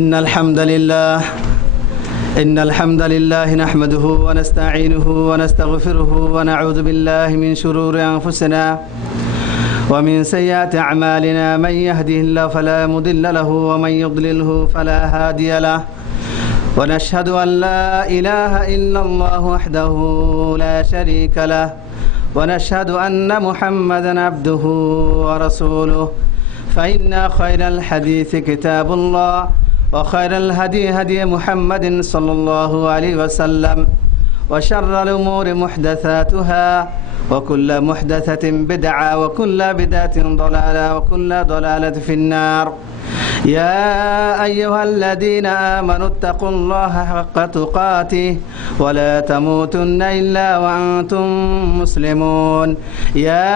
إن الحمد لله نحمده ونستعينه ونستغفره ونعوذ بالله من شرور أنفسنا ومن سيئات أعمالنا من يهده الله فلا مضل له ومن يضلله فلا هادي له ونشهد أن لا إله إلا الله وحده لا شريك له ونشهد أن محمدا عبده ورسوله فإن خير الحديث كتاب الله وخير الهدي هدي محمد صلى الله عليه وسلم وشر الأمور محدثاتها وكل محدثة بدعة وكل بدعة ضلالة وكل ضلالة في النار يا أيها الذين آمنوا اتقوا الله حق تقاته ولا تموتن إلا وأنتم مسلمون يا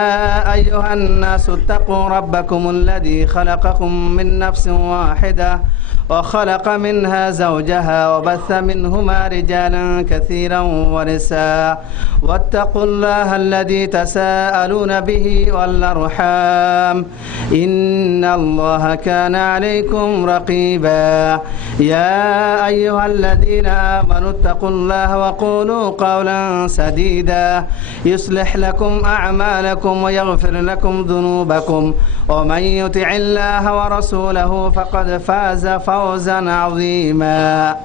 أيها الناس اتقوا ربكم الذي خلقكم من نفس واحدة وخلق منها زوجها وبث منهما رجالا كثيرا ونساء واتقوا الله الذي تساءلون به والأرحام إن الله كان عليكم رقيبا يا أيها الذين آمنوا اتقوا الله وقولوا قولا سديدا يصلح لكم أعمالكم ويغفر لكم ذنوبكم ومن يطع الله ورسوله فقد فاز فوزا عظيما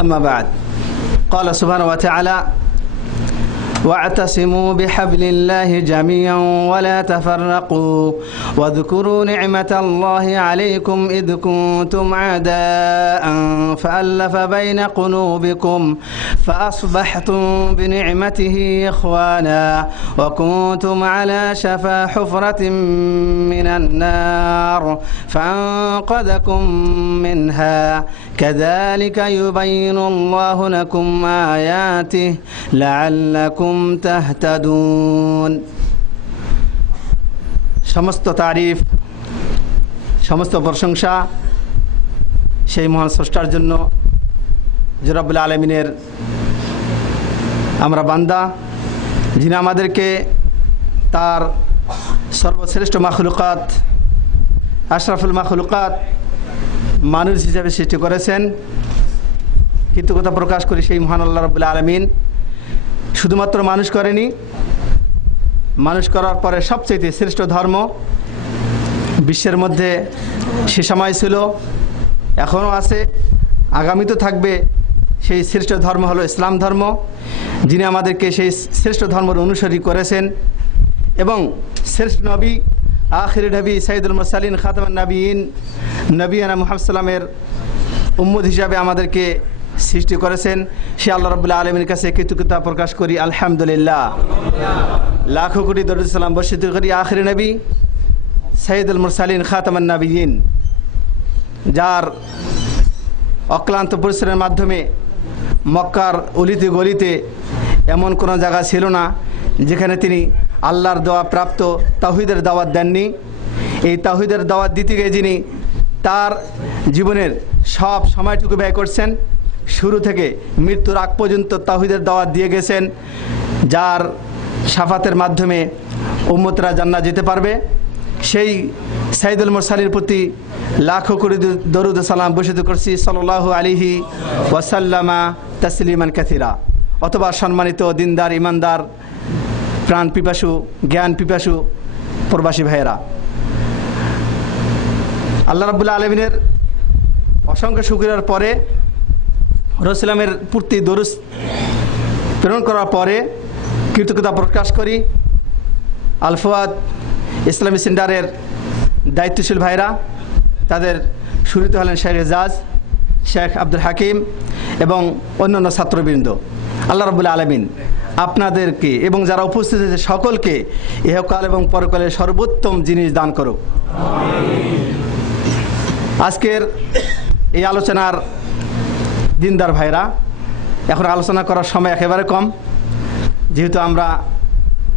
أما بعد قال سبحانه وتعالى واعتصموا بحبل الله جميعا ولا تفرقوا واذكروا نعمة الله عليكم إذ كنتم أعداء فألف بين قلوبكم فأصبحتم بنعمته إخوانا وكنتم على شفا حفرة من النار فأنقذكم منها كذلك يبين الله لكم آياته لعلكم তাহতাদুন। সমস্ত তারিফ, সমস্ত প্রশংসা সেই মহান স্রষ্টার জন্য যে রব্বুল আলামিনের আমরা বান্দা, যিনি আমাদেরকে তার সর্বশ্রেষ্ঠ মাখলুকাত আশরাফুল মাখলুকাত মানুষ হিসাবে সৃষ্টি করেছেন। কৃতজ্ঞতা প্রকাশ করি সেই মহান আল্লাহ রব্বুল আলামিন শুধুমাত্র মানুষ করেনি, মানুষ করার পরে সবচেয়ে শ্রেষ্ঠ ধর্ম বিশ্বের মধ্যে সে সময় ছিল, এখনও আছে, আগামীতেও থাকবে। সেই শ্রেষ্ঠ ধর্ম হলো ইসলাম ধর্ম, যিনি আমাদেরকে সেই শ্রেষ্ঠ ধর্মের অনুসরী করেছেন এবং শ্রেষ্ঠ নবী আখির নবী সাইয়্যিদুল মুরসালিন খাতামুন নবিয়্যিন নবিয়ানা মুহাম্মদ সাল্লামের উম্মত হিসাবে আমাদেরকে সৃষ্টি করেছেন। সে আল্লাহ রাব্বুল আলামিনের কাছে কৃতজ্ঞতা প্রকাশ করি, আলহামদুলিল্লাহ। লাখো কোটি দরুদ সালাম বর্ষিত করি আখির নবী সাইয়্যিদুল মুরসালিন খাতামুন নবিয়্যিন, যার অক্লান্ত পরিশ্রমের মাধ্যমে মক্কার অলিতে গলিতে এমন কোনো জায়গা ছিল না যেখানে তিনি আল্লাহর দোয়া প্রাপ্ত তাওহীদের দাওয়াত দেননি। এই তাওহীদের দাওয়াত দিতে গিয়ে যিনি তার জীবনের সব সময়টুকু ব্যয় করছেন, শুরু থেকে মৃত্যুর আগ পর্যন্ত তাওহীদের দাওয়াত দিয়ে গেছেন, যার শাফাতের মাধ্যমে উম্মতরা জান্নাত যেতে পারবে। সেই সাইয়্যিদুল মুরসালিনের প্রতি লাখো কোটি দরুদ সালাম বর্ষিত করছি সাল্লাল্লাহু আলাইহি ওয়াসাল্লামা তাসলিমান কাসীরা। অথবা সম্মানিত দিনদার, ইমানদার, প্রাণ পিপাসু, জ্ঞান পিপাসু প্রবাসী ভাইয়েরা, আল্লাহ রাব্বুল আলামিনের অসংখ্য শুকরিয়ার পরে রাসূলের প্রতি দরুদ প্রেরণ করার পরে কৃতজ্ঞতা প্রকাশ করি আল ফুয়াদ ইসলামী সেন্টারের দায়িত্বশীল ভাইরা, তাদের শুরুতে হলেন শেখ এজাজ, শেখ আব্দুল হাকিম এবং অন্যান্য ছাত্রবৃন্দ। আল্লাহ রাব্বুল আলামিন আপনাদেরকে এবং যারা উপস্থিত আছে সকলকে ইহকাল এবং পরকালের সর্বোত্তম জিনিস দান করুক। আজকের এই আলোচনার দিনদার ভাইরা, এখন আলোচনা করার সময় একেবারে কম, যেহেতু আমরা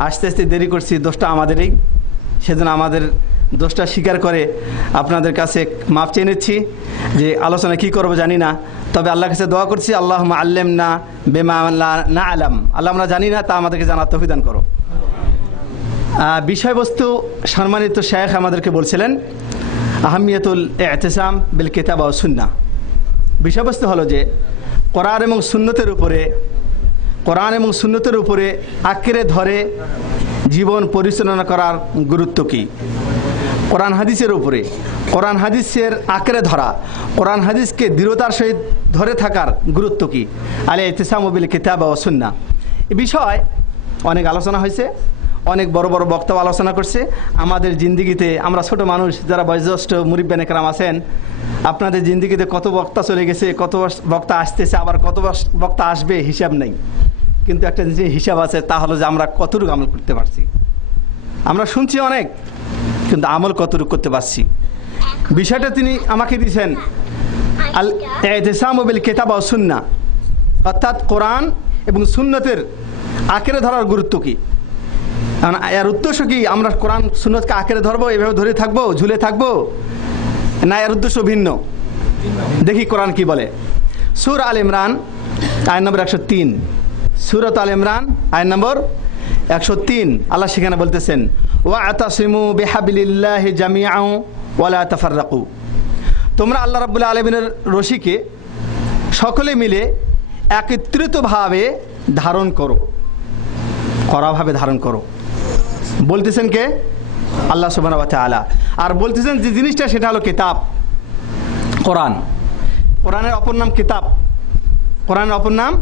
আস্তে আস্তে দেরি করছি, দোষটা আমাদেরই, সেজন্য আমাদের দোষটা স্বীকার করে আপনাদের কাছে মাপ চেয়ে নিচ্ছি যে আলোচনা কি করব জানি না, তবে আল্লাহর কাছে দোয়া করছি আল্লাহুম্মা আল্লিমনা বিমা লা আলাম, আল্লাহ আমরা জানি না তা আমাদেরকে জানার তৌফিক দান করো। বিষয়বস্তু সম্মানিত শেখ আমাদেরকে বলছিলেন আহমিয়াতুল ইতিসাম বিল কিতাব ওয়া সুন্নাহ। বিষয়বস্তু হলো যে কোরআন এবং সুন্নতের উপরে আঁকড়ে ধরে জীবন পরিচালনা করার গুরুত্ব কী, কোরআন হাদিসের উপরে, কোরআন হাদিসের আঁকড়ে ধরা, কোরআন হাদিসকে দৃঢ়তার সহিত ধরে থাকার গুরুত্ব কী, আল ইতিসাম বিল কিতাব ওয়া সুন্নাহ। এই বিষয় অনেক আলোচনা হয়েছে, অনেক বড় বড় বক্তাও আলোচনা করছে। আমাদের জিন্দিগিতে আমরা ছোট মানুষ যারা বয়োজ্যেষ্ঠ মুরিব্বান একরাম আছেন, আপনাদের জিন্দিগিতে কত বক্তা চলে গেছে, কত বক্তা আসতেছে, আবার কত বক্তা আসবে হিসাব নেই। কিন্তু একটা যে হিসাব আছে তা হলো যে আমরা কতটুকু আমল করতে পারছি। আমরা শুনছি অনেক, কিন্তু আমল কতটুকু করতে পারছি। বিষয়টা তিনি আমাকে দিয়েছেন আল ইতিসাম বিল কিতাব ওয়া সুন্নাহ, অর্থাৎ কোরআন এবং সুন্নতের আঁকড়ে ধরার গুরুত্ব কী, এর উদ্দেশ্য কি? আমরা কোরআন সুন্নতকে আঁকড়ে ধরবো, এভাবে ধরে থাকবো, ঝুলে থাকবো, না এর উদ্দেশ্য ভিন্ন? দেখি কোরআন কি বলে। সূরা আল ইমরান আয়াত নম্বর 103, সূরাত আল ইমরান আয়াত নম্বর 103, আল্লাহ সেখানে বলতেছেন ওয়া'তাসিমু বিহাবলিল্লাহি জামিআন ওয়া লা তাফাররাকু। তোমরা আল্লাহ রাব্বুল আলামিনের রশিকে সকলে মিলে একত্রিতভাবে ধারণ করো, কড়াভাবে ধারণ করো। বলতেছেন কে? আল্লাহ সুবহানাহু ওয়া তাআলা। আর বলতেছেন যে জিনিসটা সেটা হলো কিতাব, কোরআন। কোরআনের অপর নাম কিতাব, কোরআনের অপর নাম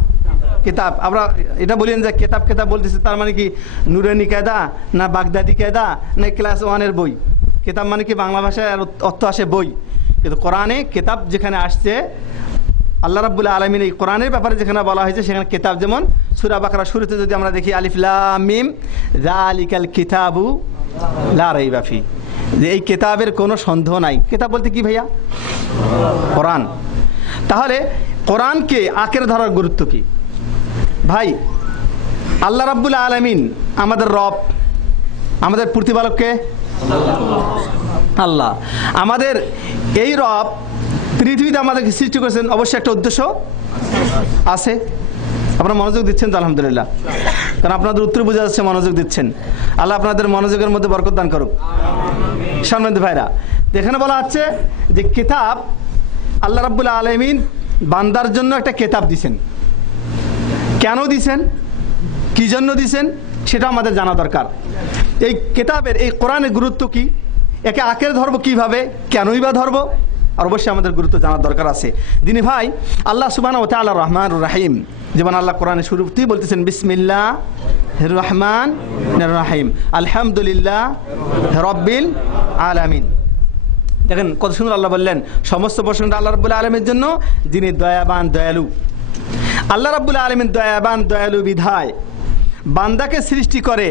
কিতাব। আমরা এটা বলেন যে কিতাব কিতাব বলতেছে, তার মানে কি নুরানি কায়দা, না বাগদাদি কায়দা, না ক্লাস 1-এর বই? কিতাব মানে কি বাংলা ভাষায় অর্থ আসে বই, কিন্তু কোরআনে কিতাব যেখানে আসছে, আল্লাহ রাব্বুল আলামিন এই কোরআনের ব্যাপারে যেখানে বলা হয়েছে সেখানে কিতাব, যেমন সূরা বাকারা শুরুতে যদি আমরা দেখি আলিফ লাম মিম যালিকাল কিতাবু লা রাইবা ফি, যে এই কিতাবের কোনো সন্দেহ নাই। কিতাব বলতে কি ভাইয়া? কোরআন। তাহলে কোরআনকে আঁকড়ে ধরার গুরুত্ব কি ভাই? আল্লাহ রাব্বুল আলামিন আমাদের রব, আমাদের প্রতিপালককে আল্লাহ। আমাদের এই রব পৃথিবীতে আমাদেরকে সৃষ্টি করেছেন, অবশ্যই একটা উদ্দেশ্য আছে। আপনারা মনোযোগ দিচ্ছেন তো আলহামদুলিল্লাহ, কারণ আপনাদের উত্তর বোঝা যাচ্ছে মনোযোগ দিচ্ছেন। আল্লাহ আপনাদের মনোযোগের মধ্যে বরকত দান করুক। সম্মানিত ভাইরা, এখানে বলা হচ্ছে যে কিতাব, আল্লাহ রাব্বুল আলামিন বান্দার জন্য একটা কিতাব দিছেন। কেন দিছেন, কি জন্য দিছেন, সেটা আমাদের জানা দরকার। এই কিতাবের, এই কোরআনের গুরুত্ব কি, একে আঁকড়ে ধরবো কিভাবে, কেনই বা ধরবো, আর অবশ্যই আমাদের গুরুত্ব জানার দরকার আছে। দিনী ভাই, আল্লাহ সুবহানাহু ওয়া তাআলা রহমানুর রহিম, যেমন আল্লাহ কোরআনের শুরুতেই বলতেছেন বিসমিল্লাহির রহমানির রহিম আলহামদুলিল্লাহ রাব্বিল আলামিন। দেখেন কত সুন্দর আল্লাহ বললেন, সমস্ত প্রশংসা আল্লাহ রাব্বুল আলামিনের জন্য, যিনি দয়াবান দয়ালু। আল্লাহ রাব্বুল আলামিন দয়াবান দয়ালু বিধায় বান্দাকে সৃষ্টি করে,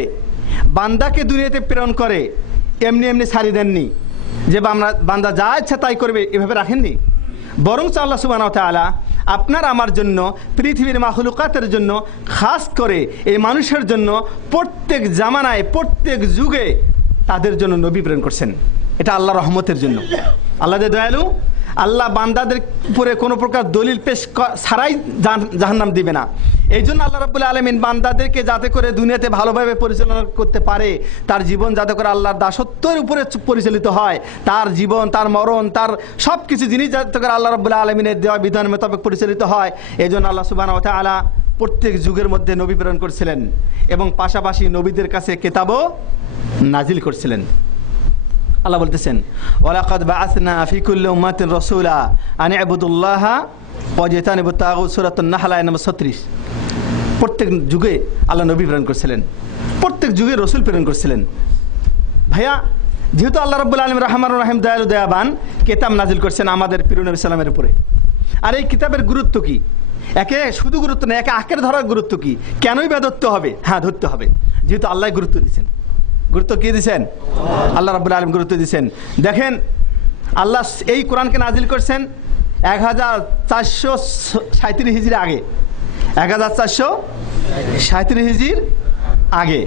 বান্দাকে দুনিয়াতে প্রেরণ করে, এমনি এমনি ছাড়ি দেননি যে বান্দা যা ইচ্ছা তাই করবে, এভাবে রাখেননি। বরং আল্লাহ সুবহানাহু ওয়া তাআলা আপনার আমার জন্য, পৃথিবীর মাখলুকাতের জন্য, খাস করে এই মানুষের জন্য প্রত্যেক জামানায়, প্রত্যেক যুগে তাদের জন্য নবী প্রেরণ করছেন। এটা আল্লাহর রহমতের জন্য। আল্লাহ যে দয়ালু, আল্লাহ বান্দাদের উপরে কোনো প্রকার দলিল পেশ ছাড়াই জাহান্নাম দিবে না। এই জন্য আল্লাহ রাব্বুল আলামিন বান্দাদেরকে যাতে করে দুনিয়াতে ভালোভাবে পরিচালনা করতে পারে, তার জীবন যাতে করে আল্লাহর দাসত্বের উপরে পরিচালিত হয়, তার জীবন, তার মরণ, তার সব কিছু জিনিস যাতে করে আল্লাহ রাব্বুল আলামিনের দেওয়া বিধান মোতাবেক পরিচালিত হয়, এই জন্য আল্লাহ সুবহানাহু ওয়া তাআলা প্রত্যেক যুগের মধ্যে নবী প্রেরণ করছিলেন এবং পাশাপাশি নবীদের কাছে কিতাবও নাজিল করছিলেন। আল্লাহ বলতেছেন ওয়ালাকাদ বাআসনা ফি কুল্লি উম্মাতিন রাসূলা আন ইবুদুল্লাহা ওয়াজতানিবুত তাগুত, সূরাতুন নাহল আয়াত নম্বর 36। প্রত্যেক যুগে আল্লাহ নবী প্রেরণ করছিলেন, প্রত্যেক যুগে রসুল প্রেরণ করছিলেন। ভাইয়া, যেহেতু আল্লাহ রাব্বুল আলামিন রহমানুর রহিম দয়ালু দয়াবান, কিতাব নাজিল করছেন আমাদের প্রিয় নবী সাল্লামের উপরে। আর এই কিতাবের গুরুত্ব কি? একে শুধু গুরুত্ব নেই, একে আঁকড়ে ধরার গুরুত্ব কি? কেনই বা ধরতে হবে? হ্যাঁ, ধরতে হবে, যেহেতু আল্লাহ গুরুত্ব দিচ্ছেন। গুরুত্ব কে দিয়েছেন? আল্লাহ রাব্বুল আলামিন গুরুত্ব দিয়েছেন। দেখেন, আল্লাহ এই কোরআনকে নাজিল করছেন 1437 হিজরি আগে, 1437 হিজরির আগে।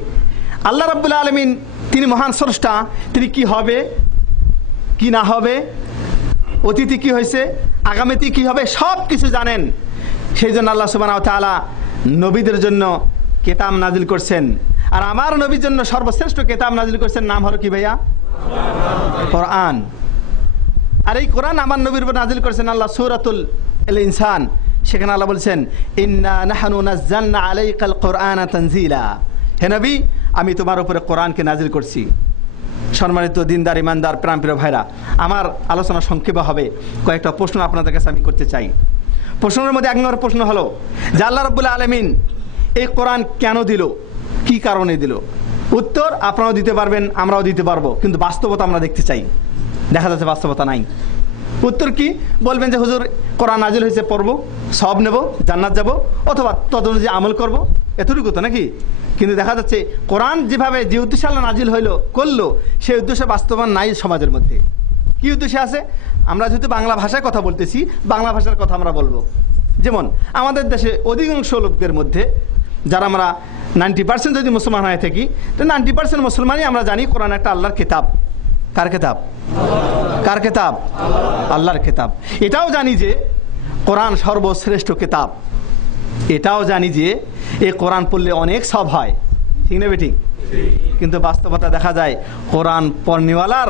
আল্লাহ রাব্বুল আলামিন তিনি মহান স্রষ্টা, তিনি কি হবে কি না হবে, অতীতে কি হয়েছে, আগামীতে কি হবে, সব কিছু জানেন। সেই জন্য আল্লাহ সুবহানাহু ওয়া তাআলা নবীদের জন্য কিতাব নাজিল করছেন। আর আমার নবীর জন্য সর্বশ্রেষ্ঠ কিতাব নাজিল করছেন, নাম হলো কি ভাইয়া? কোরআন। আর এই কোরআন আমার নবীর উপর নাজিল করেছেন আল্লাহ সূরাতুল ইনসান, সেখানে আল্লাহ বলছেন ইন্না নাহনু নাযালনা আলাইকাল কুরআনা তানজিলা, হে নবী আমি তোমার উপরে কোরআনকে নাজিল করছি। সম্মানিত দিনদার ইমানদার প্রাণপ্রিয় ভাইরা, আমার আলোচনা সংক্ষেপে হবে। কয়েকটা প্রশ্ন আপনাদের কাছে আমি করতে চাই। প্রশ্নের মধ্যে 1 নম্বর প্রশ্ন হলো যে আল্লাহ রাব্বুল আলামিন এই কোরআন কেন দিল, কি কারণে দিল? উত্তর আপনারাও দিতে পারবেন, আমরাও দিতে পারবো, কিন্তু বাস্তবতা আমরা দেখতে চাই। দেখা যাচ্ছে বাস্তবতা নাই। উত্তর কি বলবেন? যে হুজুর কোরআন নাজিল হয়েছে, পড়বো, সব নেব, জান্নাত যাব, অথবা তদনুযায়ী আমল করব, এতটুকু তো নাকি? কিন্তু দেখা যাচ্ছে কোরআন যেভাবে যে উদ্দেশ্যে আল্লাহ নাজিল করলো সেই উদ্দেশ্যে বাস্তবায়ন নাই সমাজের মধ্যে। কি উদ্দেশ্যে আছে? আমরা যেহেতু বাংলা ভাষায় কথা বলতেছি, বাংলা ভাষার কথা আমরা বলবো। যেমন আমাদের দেশে অধিকাংশ লোকদের মধ্যে, যারা আমরা 90% যদি মুসলমান হয়ে থাকি, তো 90% মুসলমানই আমরা জানি কোরআন একটা আল্লাহর কিতাব। কার কিতাব? কার কিতাব? আল্লাহর কিতাব। এটাও জানি যে কোরআন সর্বশ্রেষ্ঠ কিতাব। এটাও জানি যে এই কোরআন পড়লে অনেক সব হয়, ঠিক না বেঠিক? কিন্তু বাস্তবতা দেখা যায় কোরআন পড়নেওয়ালার,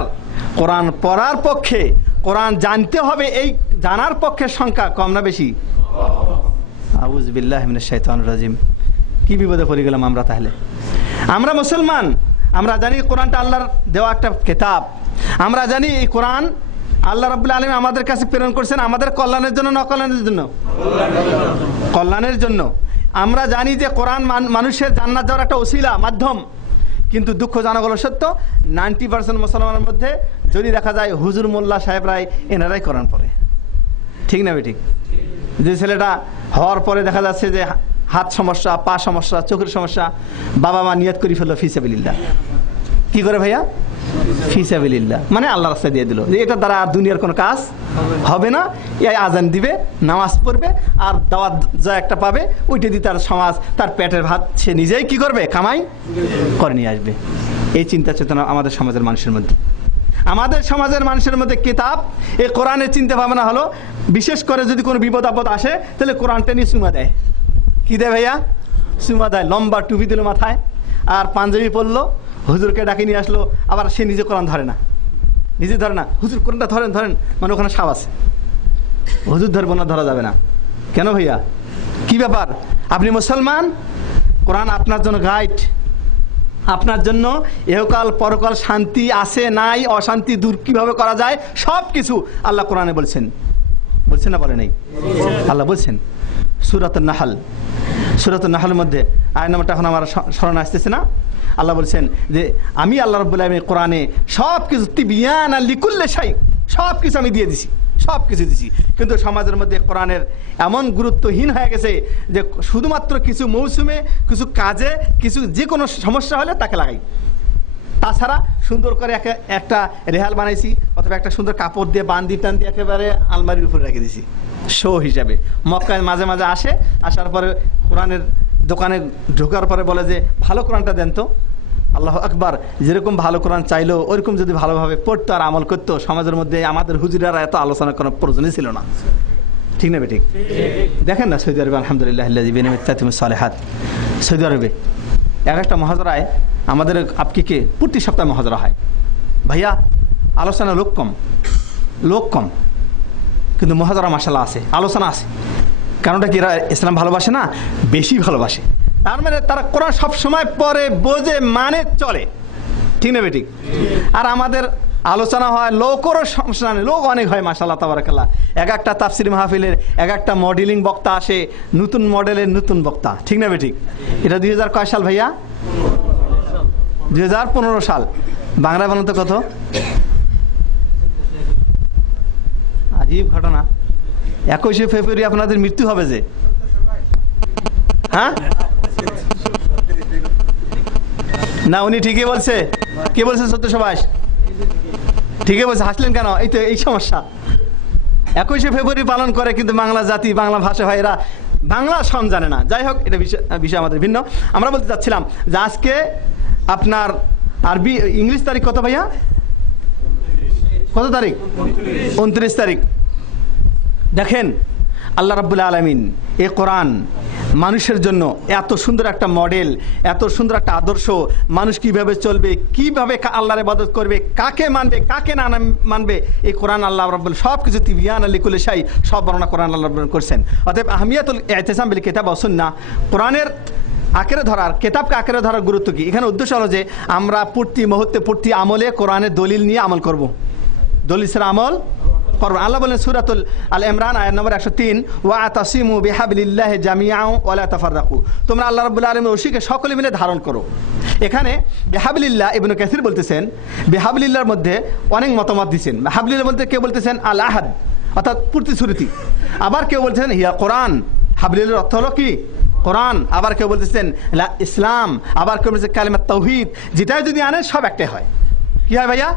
কোরআন পড়ার পক্ষে, কোরআন জানতে হবে এই জানার পক্ষের সংখ্যা কম না বেশি? আউযু বিল্লাহি মিনাশ শাইতানির রাজিম। কি বিপদে পড়ে গেলাম আমরা তাহলে? আমরা মুসলমান, আমরা জানি কোরআনটা আল্লাহর দেওয়া একটা কিতাব। আমরা জানি এই কোরআন আল্লাহ রাব্বুল আলামিন আমাদের কাছে প্রেরণ করেছেন আমাদের কল্যাণের জন্য, না অকল্যাণের জন্য? কল্যাণের জন্য। আমরা জানি যে কোরআন মানুষের জান্নাত যাওয়ার একটা ওসিলা, মাধ্যম। কিন্তু দুঃখজনক হলো সত্য, 90% মুসলমানের মধ্যে যদি দেখা যায় হুজুর মোল্লা সাহেবরাই এনারাই কোরআন পড়ে, ঠিক না বেঠিক? যে ছেলেটা হওয়ার পরে দেখা যাচ্ছে যে হাত সমস্যা, পা সমস্যা, চোখের সমস্যা, বাবা মা নিয়ত করে ফেললো ফি সাবিলিল্লাহ। কি করে ভাইয়া? ফি সাবিলিল্লাহ, মানে আল্লাহর রাস্তায় দিয়ে দিল, যে এটার দ্বারা আর দুনিয়ার কোনো কাজ হবে না। এই আজান দিবে, নামাজ পড়বে, আর দাওয়াত যা একটা পাবে ওইটা দিয়ে তার সমাজ, তার পেটের ভাত সে নিজেই কি করবে? কামাই করে নিয়ে আসবে। এই চিন্তা চেতনা আমাদের সমাজের মানুষের মধ্যে। আমাদের সমাজের মানুষের মধ্যে কিতাব, এই কোরআনের চিন্তা ভাবনা হলো, বিশেষ করে যদি কোনো বিপদ আপদ আসে তাহলে কোরআনটা নিয়ে চুমা দেয়। কি দেয় ভাইয়া? চুমা দেয়। লম্বা টুপি দিল মাথায়, আর পাঞ্জাবি পরলো, হুজুরকে ডাকে নিয়ে আসলো, আবার সে নিজে কোরআন ধরে না, নিজে ধরে না। হুজুর কোরআনটা ধরেন ধরেন, মানে ওখানে সাপ আছে, হুজুর ধরবো না, ধরা যাবে না। কেন ভাইয়া? কি ব্যাপার? আপনি মুসলমান, কোরআন আপনার জন্য গাইড, আপনার জন্য এহকাল পরকাল শান্তি আছে নাই, অশান্তি দূর কিভাবে করা যায় সব কিছু আল্লাহ কোরআনে বলছেন। বলছেন না বলে নাই? আল্লাহ বলছেন সূরাতুন নাহল, সূরাতুন নাহলের মধ্যে আয়াত নম্বরটা এখন আমার স্মরণে আসতেছে না। আল্লাহ বলছেন যে আমি আল্লাহ রাব্বুল আলামিন কোরআনে সব কিছু তিবিয়ানান লিকুল্লি শাই, সব কিছু আমি দিয়ে দিছি, সব কিছু দিছি। কিন্তু সমাজের মধ্যে কোরআনের এমন গুরুত্বহীন হয়ে গেছে যে শুধুমাত্র কিছু মৌসুমে, কিছু কাজে, কিছু যে কোনো সমস্যা হলে তাকে লাগাই। তাছাড়া সুন্দর করে একটা রেহাল বানাইছি, অথবা একটা সুন্দর কাপড় দিয়ে বান্দি টান দিয়ে একেবারে আলমারির উপরে রেখে দিছি শো হিসাবে। মক্কায় মাঝে মাঝে আসে, আসার পরে কোরআনের দোকানে ঢোকার পরে বলে যে ভালো কোরআনটা দেন তো। আল্লাহু আকবার। যেরকম ভালো কোরআন চাইলো ওইরকম যদি ভালোভাবে পড়তো আর আমল করতো, সমাজের মধ্যে আমাদের হুজুরেরা এত আলোচনা করার প্রয়োজনই ছিল না, ঠিক না বেঠিক? দেখেন না সৌদি আরবে আলহামদুলিল্লাহ সালেহাত, সৌদি আরবে এক একটা মহাজরায় আমাদের আপকিকে প্রতি সপ্তাহে মহাজরা হয় ভাইয়া। আলোচনা লোক কম, কিন্তু মহাজরা মাশাআল্লাহ আছে, আলোচনা আছে। কারণটা কি? এরা ইসলাম ভালোবাসে না, বেশি ভালোবাসে। তার মানে তারা কোরআন সব সময় পড়ে, বোঝে, মানে চলে, ঠিক না বেঠিক? আর আমাদের আলোচনা হয়, লোকেরও সমস্যা নেই, লোক অনেক হয় মাশাআল্লাহ তাবারাকাল্লাহ। এক একটা তাফসির মাহফিলের এক একটা মডেলিং বক্তা আসে, নতুন মডেলের নতুন বক্তা, ঠিক না বেঠিক? এটা 2000 কয় সাল ভাইয়া? 2015 সাল। বাংলা বলতে কত? আজীব ঘটনা। 21শে ফেব্রুয়ারি আপনাদের মৃত্যু হবে যে, হ্যাঁ না? উনি ঠিকই বলছে। কে বলছে? সত্যি সবাই ঠিকই বলছে। হাসলেন কেন? এই তো এই সমস্যা। 21শে ফেব্রুয়ারি পালন করে, কিন্তু বাংলা জাতি, বাংলা ভাষা হয়, এরা বাংলা সন জানে না। যাই হোক, এটা বিষয় আমাদের ভিন্ন। আমরা বলতে চাচ্ছিলাম যে আজকে আপনার আরবি ইংলিশ তারিখ কত ভাইয়া? কত তারিখ? 29 তারিখ। দেখেন আল্লাহ রাব্বুল আলামিন এই কোরআন মানুষের জন্য এত সুন্দর একটা মডেল, এত সুন্দর একটা আদর্শ, মানুষ কিভাবে চলবে, কিভাবে আল্লাহর ইবাদত করবে, কাকে মানবে কাকে না মানবে, এই কোরআন আল্লাহ রাব্বুল সব কিছু তিবিয়ান লিকুল শাই সব বর্ণনা কোরআন আল্লাহ রাব্বুল করছেন। অতএব আহমিয়াতুল ইতিসাম বিল কিতাব ওয়াস সুন্নাহ, কোরআনের আঁকড়ে ধরার, কেতাবকে আঁকড়ে ধরার গুরুত্ব কি? এখানে উদ্দেশ্য হলো যে আমরা প্রতি মুহূর্তে প্রতি আমলে কোরআনের দলিল নিয়ে আমল করব, দলিল ছাড়া আমল করব। আল্লাহ বলেন সূরাতুল আল ইমরান আয়াত নম্বর 103, ওয়াতাসিমু বিহাবলিল্লাহি জামিআন ওয়া লা তাফাররাকু, তোমরা আল্লাহ রাব্বুল আলামিনের রশিকে সকলে মিলে ধারণ করো। এখানে বিহাবলিল্লাহ ইবনে কাসির বলতেছেন বিহাবলিল্লাহর মধ্যে অনেক মতামত দিয়েছেন। হাবলিল্লাহ বলতে কেউ বলতেছেন আল আহাদ অর্থাৎ প্রতিশ্রুতি, আবার কেউ বলতেছেন হিয়া কোরআন, হাবলিল্লাহর অর্থ হলো কি? কোরআন। আবার কেউ বলতেছেন ইসলাম, আবার কেউ বলতেছেন কালিমাত তাওহীদ, যেটাই যদি আনে সব একটাই হয়। কি হয় ভাইয়া?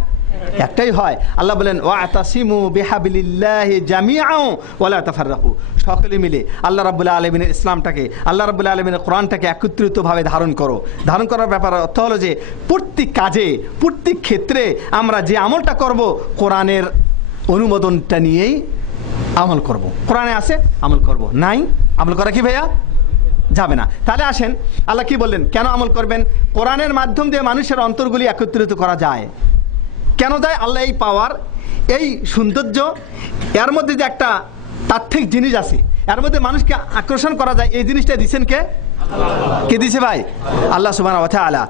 একটাই হয়। আল্লাহ বলেন ওয়াতাসিমু বিহাবলিল্লাহি জামিআন ওয়া লা তাফাররাকু, সকলে মিলে আল্লাহ রাব্বুল আলামিনের ইসলামটাকে, আল্লাহ রাব্বুল আলামিনের কোরআনটাকে একত্রিতভাবে ধারণ করো। ধারণ করার ব্যাপার অর্থ হলো যে প্রত্যেক কাজে প্রত্যেক ক্ষেত্রে আমরা যে আমলটা করব কোরআনের অনুমোদনটা নিয়েই আমল করব। কোরআনে আছে আমল করব, নাই আমল করা কি ভাইয়া যাবে না। তাহলে আসেন আল্লাহ কি বললেন, কেন আমল করবেন? কোরআনের মাধ্যম দিয়ে মানুষের অন্তরগুলি একত্রিত করা যায়। কেন যায়? আল্লাহ এই পাওয়ার, এই সৌন্দর্য, এর মধ্যে যে একটা তাত্ত্বিক জিনিস আছে, এর মধ্যে মানুষকে আকর্ষণ করা যায়, এই জিনিসটা দিচ্ছেন কে? কে দিছে ভাই? আল্লাহ সুবহানাহু ওয়া তাআলা।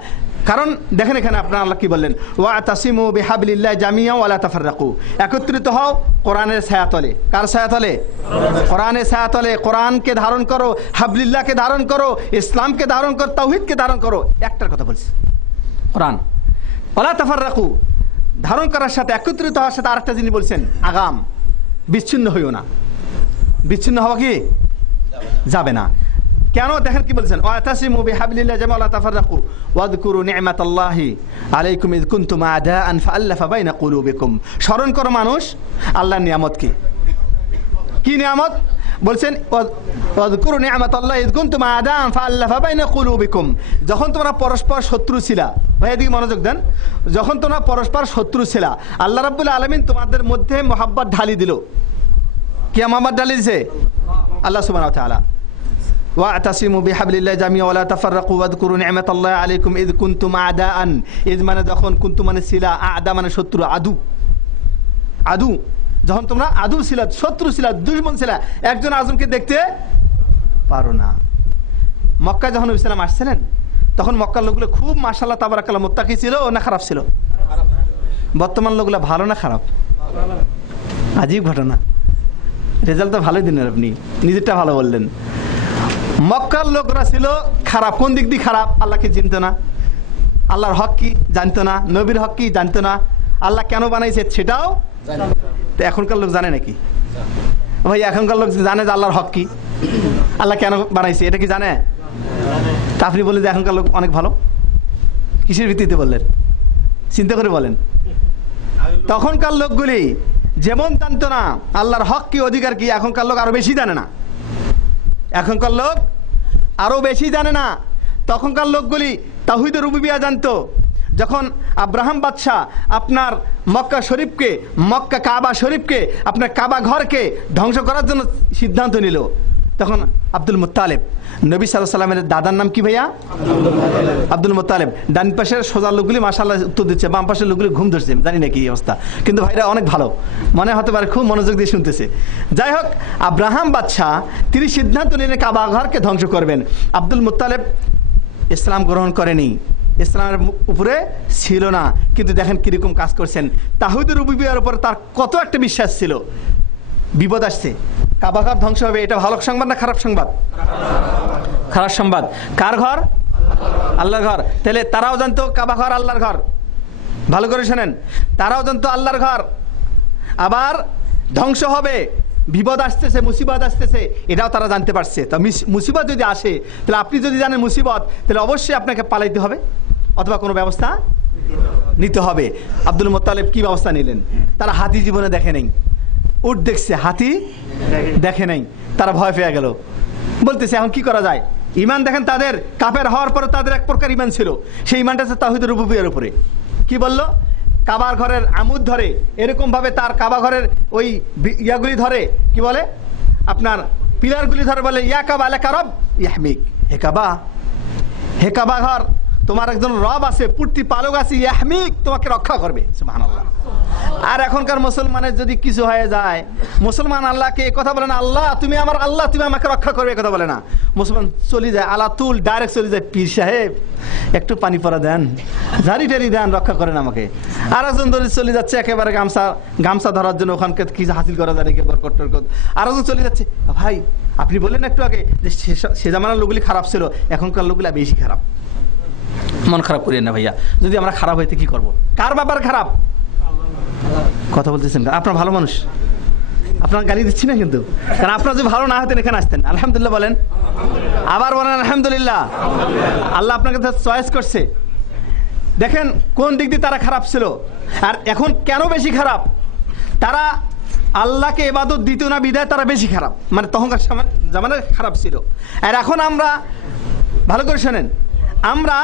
কারণ দেখেন এখানে আপনার আল্লাহ কি বললেন, ওয়াতাসিমু বিহাবলিল্লাহি জামিআন ওয়া লা তাফাররাকু, একত্রিত হও কোরআনের ছায়াতলে। কার ছায়াতলে? কোরআনের ছায়াতলে। কোরআনকে ধারণ করো, হাবলিল্লাহকে ধারণ করো, ইসলামকে ধারণ করো, তাওহীদকে ধারণ করো। একটার কথা বলছি কোরআন। ওয়া লা তাফাররাকু, ধারণ করার সাথে একত্রিত হওয়ার সাথে আরেকটা জিনিস বলছেন, আগাম, বিচ্ছিন্ন হইও না। বিচ্ছিন্ন হওয়া কি যাবে না। কেন? দেখেন কি বলছেন, ওয়াতাসিমু বিহাবলিল্লাহি জামিআন ওয়া লা তাফাররাকু ওয়াযকুরু নি'মাতাল্লাহি আলাইকুম ইয কুনতুম আ'দাআন ফাআল্লাফা বাইনা কুলুবিকুম। স্মরণ করো মানুষ আল্লাহর নিয়ামত কি? কি নিয়ামত? বলছেন ওয়াযকুরু নি'মাতাল্লাহি ইয কুনতুম আ'দাআন ফাআল্লাফা বাইনা কুলুবিকুম, যখন তোমরা পরস্পর শত্রু ছিলা। ভাই এদিকে মনোযোগ দেন। যখন তোমরা পরস্পর শত্রু ছিলা, আল্লাহ রাব্বুল আলামিন তোমাদের মধ্যে মহব্বত ঢালি দিল। কে মহব্বত ঢালি দিয়েছে? আল্লাহ সুবহানাহু ওয়া তাআলা। ওয়াতাসিমু বিহাবলিল্লাহি জামিআন ওয়া লা তাফাররাকু ওয়াযকুরু নি'মাতাল্লাহি আলাইকুম ইয কুনতুম আ'দাআন, ইয মানে যখন, কুনতুম মানে ছিলা, আ'দা মানে শত্রু, আদু। আদু, যখন তোমরা আদু ছিলা, শত্রু ছিলা, দুশমন ছিলা, একজন আরেকজনকে দেখতে পারো না। মক্কা যখন ইসলাম আসছিলেন তখন মক্কার লোকগুলো খুব মাশাআল্লাহ তাবারাকাল্লাহ মুত্তাকি ছিল না খারাপ ছিল? বর্তমান লোকগুলো ভালো না খারাপ? আজীব ঘটনা। রেজাল্ট তো ভালোই দিলেন আপনি, নিজেরটা ভালো বললেন। মক্কার লোকরা ছিল খারাপ। কোন দিক দিয়ে খারাপ? আল্লাহকে চিনতো না, আল্লাহর হক কি জানতো না, নবীর হক কি জানতো না, আল্লাহ কেন বানাইছে সেটাও। তো এখনকার লোক জানে নাকি ভাই? এখনকার লোক জানে যে আল্লাহর হক কি, আল্লাহ কেন বানাইছে এটা কি জানে? তা আপনি বলেন যে এখনকার লোক অনেক ভালো, কিসের ভিত্তিতে বললেন? চিন্তা করে বলেন। তখনকার লোকগুলি যেমন জানতো না আল্লাহর হক কি, অধিকার কি, এখনকার লোক আরো বেশি জানে না। এখনকার লোক আরো বেশি জানে না। তখনকার লোকগুলি তাওহীদের রুবুবিয়্যাহ জানতো। যখন আব্রাহাম বাদশাহ আপনার মক্কা শরীফকে, মক্কা কাবা শরীফকে, আপনার কাবা ঘরকে ধ্বংস করার জন্য সিদ্ধান্ত নিল, তখন আব্দুল মুত্তালিব, নবী সাল্লাল্লাহু আলাইহি ওয়াসাল্লামের দাদার নাম কি ভাইয়া? Abdul Muttalib. ডান পাশের সোজা লোকগুলি মাশাআল্লাহ উত্তর দিচ্ছে, বাম পাশের লোকগুলি ঘুম ধরছে, জানি না কি অবস্থা, কিন্তু ভাইরা অনেক ভালো, মনে হতে পারে খুব মনোযোগ দিয়ে শুনতেছে। যাই হোক, আব্রাহাম বাদশাহ তিনি সিদ্ধান্ত নিলেন কাবা ঘরকে ধ্বংস করবেন। আব্দুল মুত্তালিব ইসলাম গ্রহণ করেনি, ইসলামের উপরে ছিল না, কিন্তু দেখেন কিরকম কাজ করছেন। তাওহীদের রুবুবিয়্যাহর উপর তার কত একটা বিশ্বাস ছিল। বিপদ আসছে, কাবা ঘর ধ্বংস হবে, এটা ভালো সংবাদ না খারাপ সংবাদ? খারাপ সংবাদ। কার ঘর? আল্লাহর ঘর। তাহলে তারাও জানতো কাবা ঘর আল্লাহর ঘর। ভালো করে শোনেন, তারাও জানতো আল্লাহর ঘর আবার ধ্বংস হবে, বিপদ আসতেছে, মুসিবত আসতেছে, এটাও তারা জানতে পারছে। তো মুসিবত যদি আসে, তাহলে আপনি যদি জানেন মুসিবত, তাহলে অবশ্যই আপনাকে পালাইতে হবে অথবা কোনো ব্যবস্থা নিতে হবে। আব্দুল মুত্তালিব কি ব্যবস্থা নিলেন? তারা হাতি জীবনে দেখে নেই, উট দেখছে, হাতি দেখে নাই, তারা ভয় পেয়ে গেল। বলতেছে এখন কি করা যায়? ইমান দেখেন তাদের, কাফের হওয়ার পরে তাদের এক প্রকার ইমান ছিল, সেই ইমানটা হচ্ছে তাওহীদের রুবুবিয়্যাহর উপরে। কি বলল? কাবার ঘরের আমুদ ধরে, এরকম ভাবে তার কাবা ঘরের ওই ইয়াগুলি ধরে, কি বলে আপনার পিলারগুলি ধরে বলে ইয়া কাবা লাকা রব ইয়াহমিক, হে কাবা ঘর, তোমার একজন রব আছে, পূর্তি পালক আছে, ইয়াহমিক, তোমাকে রক্ষা করবে। সুবহানাল্লাহ। আর এখনকার মুসলমানের যদি কিছু হয়ে যায়, মুসলমান আল্লাহকে কথা বলে না, আল্লাহ তুমি আমার আল্লাহ, তুমি আমাকে রক্ষা করবে, কথা বলে না। মুসলমান চলে যায় আলা তুল, ডাইরেক্ট চলে যায় পীর সাহেব একটু পানি পরা দেন, ঝাড়ি টাড়ি দেন, রক্ষা করেন আমাকে। আর একজন ধরে চলে যাচ্ছে একেবারে গামছা ধরার জন্য, ওখানকে কি হাসিল করা যায় নাকি বরকত টরকত। আর একজন চলে যাচ্ছে, ভাই আপনি বললেন একটু আগে যে সে জামানার লোকগুলি খারাপ ছিল, এখনকার লোকগুলা বেশি খারাপ। মন খারাপ করিয়েন না ভাইয়া, যদি আমরা খারাপ হইতে কি করবো? কার ব্যাপার খারাপ কথা বলতেছেন? আপনার ভালো মানুষ, আপনার গালি দিচ্ছি না কিন্তু, কারণ আপনার যদি ভালো না হতেন এখানে আসতেন। আলহামদুলিল্লাহ বলেন, আবার বলেন আলহামদুলিল্লাহ। আল্লাহ আপনাকে চয়েস করছে। দেখেন কোন দিক দিয়ে তারা খারাপ ছিল, আর এখন কেন বেশি খারাপ। তারা আল্লাহকে ইবাদত দিত না বিধায় তারা বেশি খারাপ, মানে তখনকার জামানায় খারাপ ছিল। আর এখন আমরা ভালো করে শোনেন, আমরা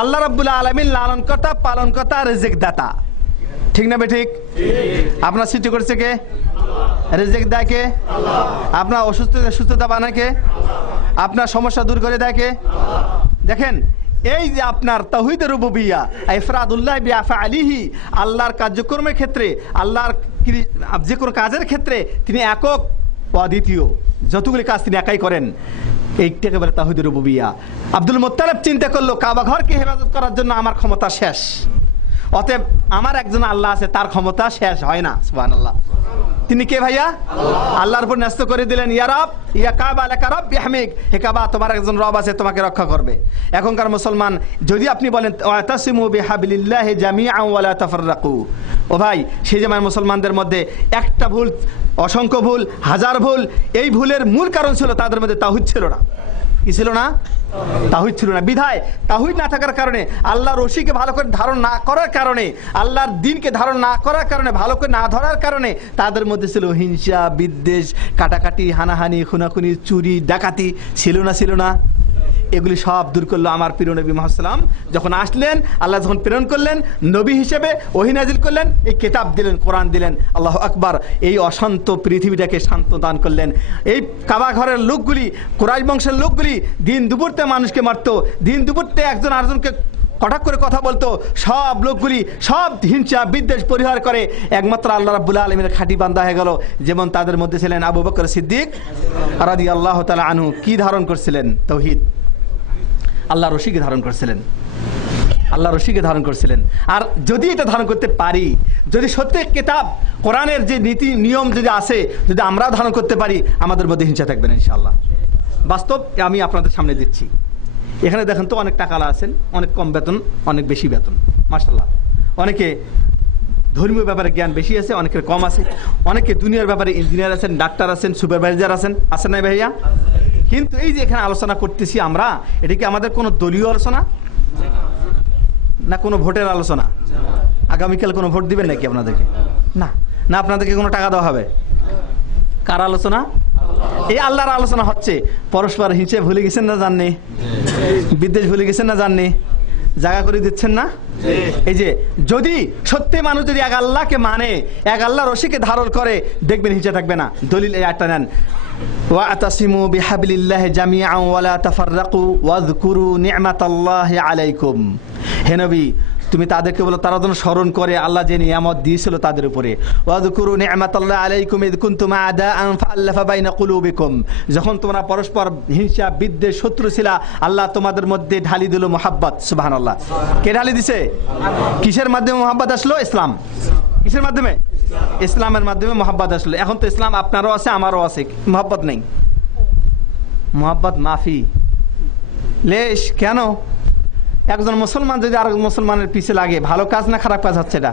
আল্লাহ রাব্বুল আলামিন লালনকর্তা, পালনকর্তা, রিজিক দাতা, ঠিক না বেঠিক? আপনার সৃষ্টি করছে কে? রিজিক দেয় কে? আপনার সুস্থতা বানায় কে? আপনার সমস্যা দূর করে দেয় কে? দেখেন এই যে আপনার তাওহীদের রুবুবিয়্যাহ, ইফরাদুল্লাহ বিআফআলিহি, আল্লাহর কার্যক্রমের ক্ষেত্রে, আল্লাহর যে কোনো কাজের ক্ষেত্রে তিনি একক, অদ্বিতীয়, যতগুলি কাজ তিনি একাই করেন, এইটাকে বলে তাওহীদের রুবুবিয়্যাহ। আব্দুল মুত্তালিব চিন্তা করলো কাবা ঘরকে হেফাজত করার জন্য আমার ক্ষমতা শেষ, অতএব আমার একজন আল্লাহ আছে, তার ক্ষমতা শেষ হয় না। সুবহানাল্লাহ। তিনি কে ভাইয়া? আল্লাহর উপর ন্যস্ত করে দিলেন, ইয়া রব ইয়া কাবা লাকা রব ইয়াহমিক, হে কাবা তোমার একজন রব আছে, তোমাকে রক্ষা করবে। এখনকার মুসলমান যদি আপনি বলেন ওয়াতাসিমু বিহাবলিল্লাহি জামিআন ওয়া লা তাফাররাকু, ও ভাই সেই জামার মুসলমানদের মধ্যে একটা ভুল, অসংখ্য ভুল, হাজার ভুল, এই ভুলের মূল কারণ ছিল তাদের মধ্যে তাওহীদ ছিল না। কি ছিল না? তাওহীদ ছিল না। বিধায় তাওহীদ না থাকার কারণে, আল্লাহর রশিকে ভালো করে ধারণ না করার কারণে, আল্লাহর দ্বীনকে ধারণ না করার কারণে, ভালো করে না ধরার কারণে তাদের মধ্যে ছিল হিংসা, বিদ্বেষ, কাটাকাটি, হানাহানি, খুনাখুনি, চুরি, ডাকাতি। ছিল না? ছিল না? এগুলি সব দূর করলো আমার প্রিয় নবী মুহাম্মদ সাল্লাল্লাহু আলাইহি ওয়াসাল্লাম। যখন আসলেন, আল্লাহ যখন প্রেরণ করলেন, নবী হিসেবে ওহী নাজিল করলেন, এই কিতাব দিলেন, কোরআন দিলেন। আল্লাহু আকবার। এই অশান্ত পৃথিবীটাকে শান্ত দান করলেন। এই কাবা ঘরের লোকগুলি, কুরাইশ বংশের লোকগুলি দিন দুপুরতে মানুষকে মারতো, দিন দুপুরতে একজন আরেকজনকে কটাক্ষ করে কথা বলতো, সব লোকগুলি সব হিংসা বিদ্বেষ পরিহার করে একমাত্র আল্লাহ রাব্বুল আলামিনের খাঁটি বান্দা হয়ে গেল। যেমন তাদের মধ্যে ছিলেন আবু বকর সিদ্দিক রাদিয়াল্লাহু তাআলা আনহু। কি ধারণ করছিলেন? তাওহীদ। আল্লাহ রশিকে ধারণ করছিলেন, আল্লাহ রশিকে ধারণ করছিলেন। আর যদি এটা ধারণ করতে পারি, যদি সত্যি কিতাব কোরআনের যে নীতি নিয়ম যদি আসে, যদি আমরা ধারণ করতে পারি, আমাদের মধ্যে হিংসা থাকবে না ইনশাআল্লাহ। বাস্তব আমি আপনাদের সামনে দিচ্ছি। এখানে দেখেন তো অনেক টাকালা আছেন, অনেক কম বেতন, অনেক বেশি বেতন, মাশাআল্লাহ। অনেকে ধর্মীয় ব্যাপারে জ্ঞান বেশি আছে, অনেকের কম আছে। অনেকে দুনিয়ার ব্যাপারে ইঞ্জিনিয়ার আছেন, ডাক্তার আছেন, সুপারভাইজার আছেন, আছেন না ভাইয়া? কিন্তু এই যে এখানে আলোচনা করতেছি আমরা, এটা কি আমাদের কোনো দলীয় আলোচনা না কোনো ভোটের আলোচনা? আগামীকাল কোনো ভোট দিবেন নাকি আপনাদেরকে? না না, আপনাদেরকে কোনো টাকা দেওয়া হবে? কার আলোচনা? এই আল্লাহর আলোচনা হচ্ছে। পরস্পর হিংসে ভুলে গেছেন না জাননি? বিদ্বেষ ভুলে গেছেন না জাননি? জায়গা করে দিচ্ছেন না? এই যে যদি সত্যি মানুষ যদি এক আল্লাহকে মানে, এক আল্লাহ রশিকে ধারণ করে, দেখবেন হিংসা থাকবে না। দলিল এই আয়াতটা নেন, ওয়াতাসিমু বিহাবলিল্লাহি জামিআন ওয়া লা তাফাররাকু ওয়াযকুরু নি'মাতাল্লাহি আলাইকুম। হে নবী, তুমি তাদেরকে বলো তারা যেন স্মরণ করে আল্লাহ যে নিয়ামত দিয়েছিল তাদের উপরে। ওয়াযকুরু নি'মাতাল্লাহি আলাইকুম ইয কুনতুম আদাআন ফাআল্লাফা বাইনা কুলুবিকুম। যখন তোমরা পরস্পর হিংসা বিদ্বেষ শত্রু ছিলা, আল্লাহ তোমাদের মধ্যে ঢালি দিল মুহাব্বত। সুবহানাল্লাহ। কে ঢালি দিছে? কিসের মাধ্যমে মুহাব্বত আসলো? ইসলাম। কিসের মাধ্যমে? ইসলামের মাধ্যমে মুহাব্বত আসলো। এখন তো ইসলাম আপনারও আছে, আমারও আছে, মুহাব্বত নেই। মুহাব্বত মাফি। লেশ কেন? একজন মুসলমান যদি আরেক মুসলমানের পিছে লাগে, ভালো কাজ না খারাপ কাজ হচ্ছে এটা?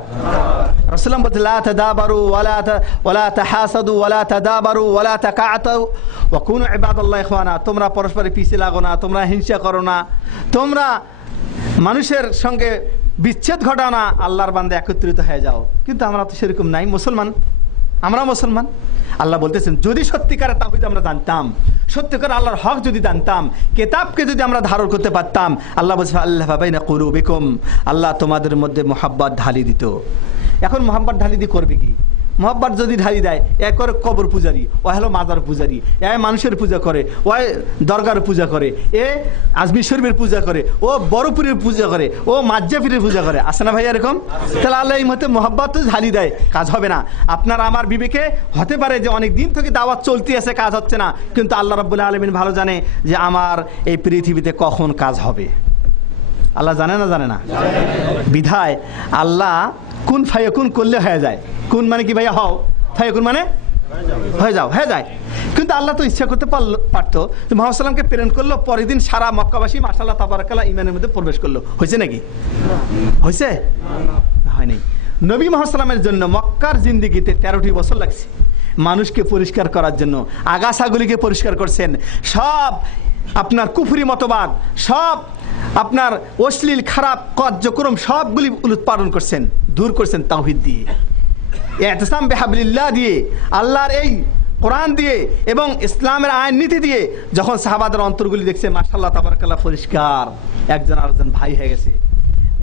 রাসূলুল্লাহ বলেন লা তাদাবারু ওয়ালা তাহাসাদু ওয়ালা তাদাবারু ওয়ালা তাকাআতু ওয়া কুনু ইবাদাল্লাহি ইখওয়ানা। তোমরা পরস্পরের পিছে লাগো না, তোমরা হিংসা করো না, তোমরা মানুষের সঙ্গে বিচ্ছেদ ঘটাও না, আল্লাহর বান্দা একত্রিত হয়ে যাও। কিন্তু আমরা তো সেরকম নাই, মুসলমান, আমরা মুসলমান। আল্লাহ বলতেছেন যদি সত্যিকারের তাওহীদ আমরা জানতাম, সত্যিকার আল্লাহর হক যদি জানতাম, কিতাবকে যদি আমরা ধারণ করতে পারতাম, আল্লাহ বলছে আল্লাফা বাইনা কুলুবিকুম, আল্লাহ তোমাদের মধ্যে মুহাব্বত ঢালি দিত। এখন মুহাব্বত ঢালি দিয়ে করবে কি? মহব্বত যদি ঢালি দেয়, এ করে কবর পূজারি, ও হলো মাজার পূজারি, এ মানুষের পূজা করে, ও দরগার পূজা করে, এ আজমির শরীফের পূজা করে, ও বড়পুরের পূজা করে, ও মাজ্জাফিরের পূজা করে, আছে না ভাই এরকম? তাহলে আল্লাহ এই মতে মহব্বত ঢালি দেয়, কাজ হবে না। আপনার আমার বিবেকে হতে পারে যে অনেক দিন থেকে দাওয়াত চলতে আছে, কাজ হচ্ছে না, কিন্তু আল্লাহ রাব্বুল আলামিন ভালো জানে যে আমার এই পৃথিবীতে কখন কাজ হবে। আল্লাহ জানে না জানে না? বিধায় আল্লাহ কুন ফায়াকুন করলে হয়ে যায়। কুন মানে কি ভাইয়া? হও। ফায়াকুন মানে হয়ে যাও, হয়ে যায়। কিন্তু আল্লাহ তো ইচ্ছা করতে পারতো, মুহাম্মদ সাল্লামকে প্রেরণ করলো, পরের দিন সারা মক্কাবাসী মাশাআল্লাহ তাবারাকাল্লাহ ইমানের মধ্যে প্রবেশ করলো। হয়েছে নাকি? হয়েছে? হয়নি। নবী মুহাম্মদ সাল্লামের জন্য মক্কার জিন্দেগিতে 13টি বছর লাগছে মানুষকে পরিষ্কার করার জন্য। আগাছাগুলিকে পরিষ্কার করছেন, সব আপনার কুফরি মতবাদ, সব আপনার অশ্লীল খারাপ কার্যক্রম সবগুলি উৎপাদন করছেন, দূর করছেন তাওহীদ দিয়ে, ইতিসাম বিহাবলিল্লাহ দিয়ে, আল্লাহর এই কোরআন দিয়ে এবং ইসলামের আইন নীতি দিয়ে। যখন সাহাবাদের অন্তরগুলি দেখছে মাশাআল্লাহ তাবারাকাল্লাহ পরিষ্কার, একজন আরেকজন ভাই হয়ে গেছে,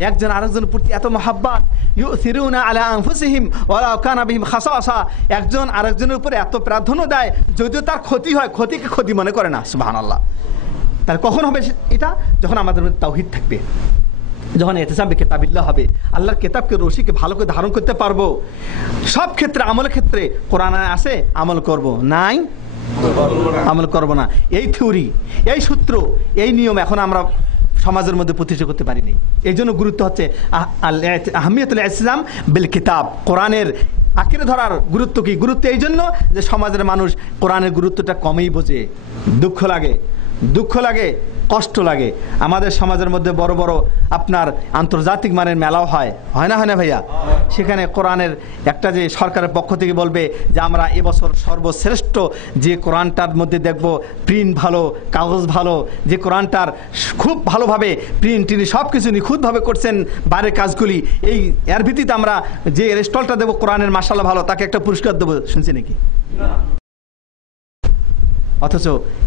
একজন আরেকজনের প্রতি এত মহাব্বত, ইউসিরুনা আলা আনফুসিহিম ওয়ালাউ কানা বিহিম খাসাসা, একজন আরেকজনের উপরে এত প্রাধান্য দেয় যদিও তার ক্ষতি হয়, ক্ষতিকে ক্ষতি মনে করে না। সুবহানাল্লাহ। তার কখন হবে এটা? যখন আমাদের মধ্যে তাওহীদ থাকবে, যখন ইতিসাম বিকিতাবিল্লাহ হবে, আল্লাহর কিতাবকে রশিকে ভালো করে ধারণ করতে পারবো। সব ক্ষেত্রে, আমলের ক্ষেত্রে কোরআনে আছে আমল করব, নাই আমল করব না। এই থিওরি, এই সূত্র, এই নিয়ম এখন আমরা সমাজের মধ্যে প্রতিষ্ঠা করতে পারিনি। এই জন্য গুরুত্ব হচ্ছে আহমিয়াতুল ইসলাম বিল কিতাব, কোরআনের আঁকড়ে ধরার গুরুত্ব কি? গুরুত্ব এই জন্য যে সমাজের মানুষ কোরআনের গুরুত্বটা কমই বোঝে। দুঃখ লাগে, কষ্ট লাগে। আমাদের সমাজের মধ্যে বড় বড় আপনার আন্তর্জাতিক মানের মেলাও হয় না ভাইয়া? সেখানে কোরআনের একটা যে সরকারের পক্ষ থেকে বলবে যে আমরা এবছর সর্বশ্রেষ্ঠ যে কোরআনটার মধ্যে দেখব প্রিন্ট ভালো, কাগজ ভালো, যে কোরআনটার খুব ভালোভাবে প্রিন্ট সব কিছু নিখুঁতভাবে করছেন বাইরের কাজগুলি, এই এর ভিত্তিতে আমরা যে স্টলটা দেবো কোরআনের মাশাআল্লাহ ভালো, তাকে একটা পুরস্কার দেবো। শুনছি নাকি? অথচ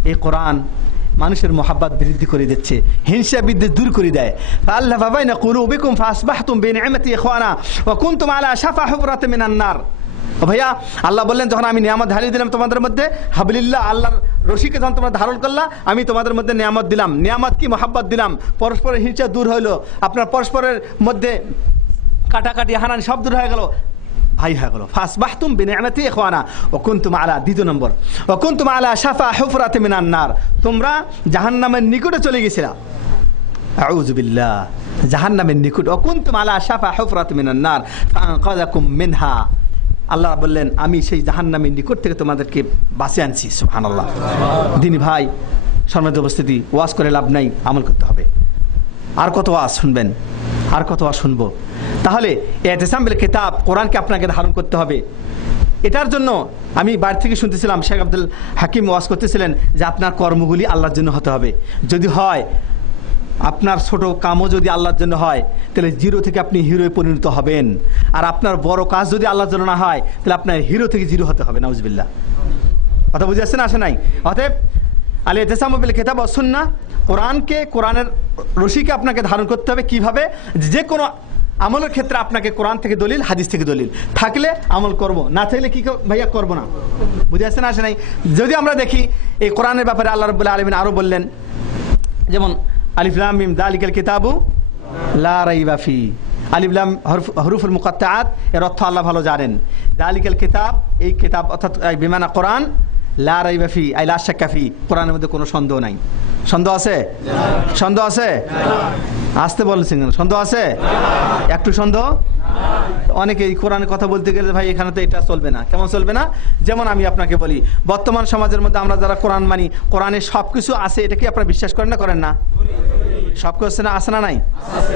এই কোরআন মানুষের মহাব্বত বৃদ্ধি করে দিচ্ছে, হিংসা বিদ্বেষ দূর করে দেয়। ফাআল্লাফা বাইনা কুলুবিকুম ফাসবাহতুম বিনি'মাতি ইখওয়ানা ওয়া কুনতুম আলা শাফা হুফরাতিন মিনান নার। ও ভাইয়া, আল্লাহ বললেন যখন আমি নিয়ামত ঢালিয়ে দিলাম তোমাদের মধ্যে, হাবলিল্লাহ আল্লাহর রশিকে যখন তোমরা ধারণ করলা, আমি তোমাদের মধ্যে নিয়ামত দিলাম। নিয়ামত কি? মহাব্বত দিলাম। পরস্পরের হিংসা দূর হইলো, আপনার পরস্পরের মধ্যে কাটাকাটি হানানি সব দূর হয়ে গেল, ভাই হয়ে গেল। ফাসবাহতুম বিনি'মাতি ইখওয়ানা ওয়া কুনতুম আলা, দ্বিতীয় নম্বর, ওয়া কুনতুম আলা শাফা হুফরাতিন মিনান নার, তোমরা জাহান্নামের নিকটে চলে গেছিলা। আউযু বিল্লাহ, জাহান্নামের নিকট। ওয়া কুনতুম আলা শাফা হুফরাতিন মিনান নার ফাআনকাযাকুম মিনহা, আল্লাহ বললেন আমি সেই জাহান্নামের নিকট থেকে তোমাদেরকে বাঁচিয়ে আনছি। সুবহানাল্লাহ। দিনী ভাই, সম্মানিত উপস্থিতি, ওয়াজ করে লাভ নাই, আমল করতে হবে। আর কত ওয়াজ শুনবেন, আর কত ওয়াজ শুনবো? তাহলে ইতিসাম বিল কিতাব, কোরআনকে আপনাকে ধারণ করতে হবে। এটার জন্য আমি বাইরে থেকে শুনতেছিলাম, শেখ আব্দুল হাকিম ওয়াজ করতেছিলেন যে আপনার কর্মগুলি আল্লাহর জন্য হতে হবে। যদি হয় আপনার ছোট কামও যদি আল্লাহর জন্য হয়, তাহলে জিরো থেকে আপনি হিরোয় পরিণত হবেন। আর আপনার বড় কাজ যদি আল্লাহর জন্য না হয়, তাহলে আপনার হিরো থেকে জিরো হতে হবে। নাউজুবিল্লাহ। কথা বুঝে আসছে না? আসে নাই? অতএব আল ইতিসাম বিল কিতাব ওয়াস সুন্নাহ, কোরআনকে, কোরআনের রশিকে আপনাকে ধারণ করতে হবে। কিভাবে? যে কোনো আমলের ক্ষেত্রে আপনাকে কোরআন থেকে দলিল, হাদিস থেকে দলিল থাকলে আমল করব, না থাকলে কি ভাইয়া করব না। বুঝে আসছে না? আসে নাই? যদি আমরা দেখি এই কোরআনের ব্যাপারে আল্লাহ রাব্বুল আলামিন আরো বললেন, যেমন আলিফ লাম মিম যালিকাল কিতাবু লা রাইবা ফি, আলিফ লাম হরফুল মুকাত্তাআত, এর অর্থ আল্লাহ ভালো জানেন। যালিকাল কিতাব, এই কিতাব অর্থাৎ বিমানা কোরআন, লা রাইবা ফি আই লা শাক্কা ফি, কোরআনের মধ্যে কোনো সন্দেহ নাই। সন্দেহ আছে? সন্দেহ আছে? আসতে বলছেন, সন্দেহ আছে? একটু সন্দেহ? অনেকে এই কোরআনের কথা বলতে গেলে ভাই এখানে তো এটা চলবে না। কেমন চলবে না? যেমন আমি আপনাকে বলি, বর্তমান সমাজের মধ্যে আমরা যারা কোরআন মানি, কোরআনে সব কিছু আছে, এটা কি আপনারা বিশ্বাস করেন না করেন না? সব কিছু আছে না নাই?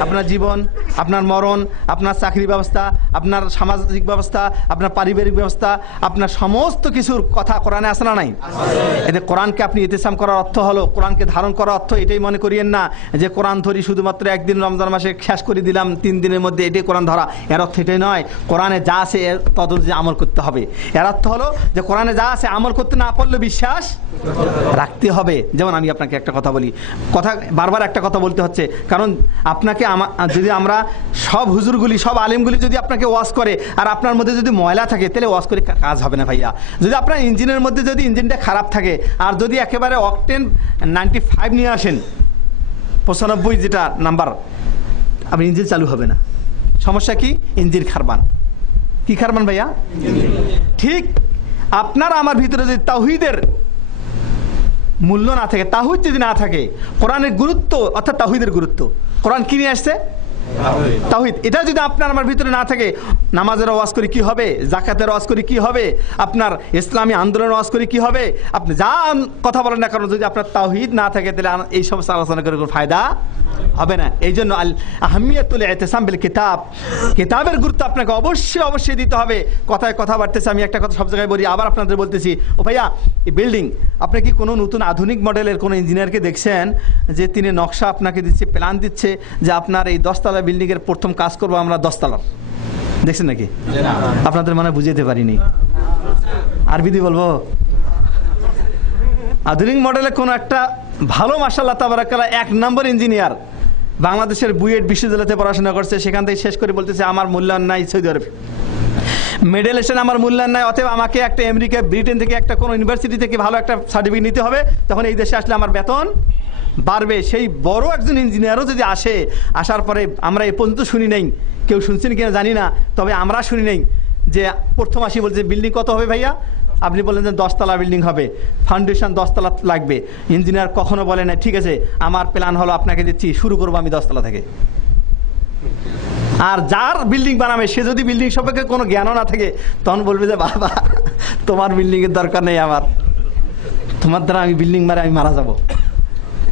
আপনার জীবন, আপনার মরণ, আপনার চাকরি ব্যবস্থা, আপনার সামাজিক ব্যবস্থা, আপনার পারিবারিক ব্যবস্থা, আপনার সমস্ত কিছুর কথা কোরআনে আছে না নাই? এতে কোরআনকে আপনি ইতিসাম করার অর্থ হলো, কোরআনকে ধারণ করার অর্থ এটাই মনে করিয়েন না যে কোরআন ধরি শুধুমাত্র একদিন রমজান মাসে শেষ করে দিলাম, 3 দিনের মধ্যে এটাই কোরআন ধরা। এর অর্থ এটাই নয়। কোরআনে যা আছে এর তদনুযায়ী আমল করতে হবে। এর অর্থ হলো যে কোরআনে যা আছে আমল করতে না পারলে বিশ্বাস রাখতে হবে। যেমন আমি আপনাকে একটা কথা বলি, বারবার একটা কথা বলতে হচ্ছে, কারণ আপনাকে যদি আমরা সব হুজুরগুলি, সব আলেমগুলি যদি আপনাকে আপনাকে ওয়াশ করে আর আপনার মধ্যে যদি ময়লা থাকে তাহলে ওয়াশ করে কাজ হবে না ভাইয়া। যদি আপনার ইঞ্জিনের মধ্যে যদি ইঞ্জিনটা খারাপ থাকে আর যদি একেবারে অকটেন 95 নিয়ে আসেন, 95 যেটা নাম্বার, আপনার ইঞ্জিন চালু হবে না। সমস্যা কি? ইঞ্জিন খারবান। কি খারবান ভাইয়া? ঠিক আপনার আমার ভিতরে যদি তাওহীদের মূল্য না থাকে, তাওহীদ যদি না থাকে, কোরআনের গুরুত্ব অর্থাৎ তাওহীদের গুরুত্ব, কোরআন কি নিয়ে আসছে? তাওহীদ। এটা যদি আপনার আমার ভিতরে না থাকে, নামাজের ওয়াজ করে কি হবে, যাকাতের ওয়াজ করে কি হবে, আপনার ইসলামী আন্দোলনের ওয়াজ করে কি হবে, আপনি যা কথা বলেন না কারণ যদি আপনার তাওহীদ না থাকে তাহলে এই সমস্ত আলোচনা করে কোনো ফায়দা হবে না। এই জন্য আল আহমিয়াতুল ইতিসাম বিল কিতাব, কিতাবের গুরুত্ব আপনাকে অবশ্যই অবশ্যই দিতে হবে। কথায় কথা বাড়তেছে, আমি একটা কথা সব জায়গায় বলি, আবার আপনাদের বলতেছি, ও ভাইয়া এই বিল্ডিং, আপনি কি কোনো নতুন আধুনিক মডেলের কোনো ইঞ্জিনিয়ারকে দেখছেন যে তিনি নকশা আপনাকে দিচ্ছে, প্ল্যান দিচ্ছে যে আপনার এই 10 তলা বিল্ডিংয়ের প্রথম কাজ করবো আমরা 10 তলার? দেখছেন নাকি? আপনাদের মানে বুঝাইতে পারিনি, আরবিদি বলবো। আধুনিক মডেলে কোন একটা ভালো মাশাআল্লাহ তাবারাকাল্লাহ 1 নম্বর ইঞ্জিনিয়ার বাংলাদেশের বুয়েট বিশ্ববিদ্যালয়তে পড়াশোনা করছে, সেখান থেকে শেষ করে বলতেছে আমার মূল্যায়ন নাই সৌদি আরবে, মেডেল এসে আমার মূল্যায়ন নাই, অতএব আমাকে একটা আমেরিকা ব্রিটেন থেকে একটা কোনো ইউনিভার্সিটি থেকে ভালো একটা সার্টিফিকেট নিতে হবে, তখন এই দেশে আসলে আমার বেতন বাড়বে। সেই বড় একজন ইঞ্জিনিয়ারও যদি আসে, আসার পরে আমরা এ পর্যন্ত শুনি নাই, কেউ শুনছেন কিনা জানি না, তবে আমরা শুনি নাই যে প্রথম আসি বলছে বিল্ডিং কত হবে ভাইয়া, আপনি বললেন যে 10 তলা বিল্ডিং হবে, ফাউন্ডেশন 10 তলা লাগবে। ইঞ্জিনিয়ার কখনো বলে না ঠিক আছে আমার প্ল্যান হলো আপনাকে দিচ্ছি, শুরু করবো আমি 10 তলা থেকে। আর যার বিল্ডিং বানাবে সে যদি বিল্ডিং সম্পর্কে কোনো জ্ঞানও না থাকে, তখন বলবে যে বাবা তোমার বিল্ডিং এর দরকার নেই আমার, তোমার দ্বারা আমি বিল্ডিং মারে আমি মারা যাব।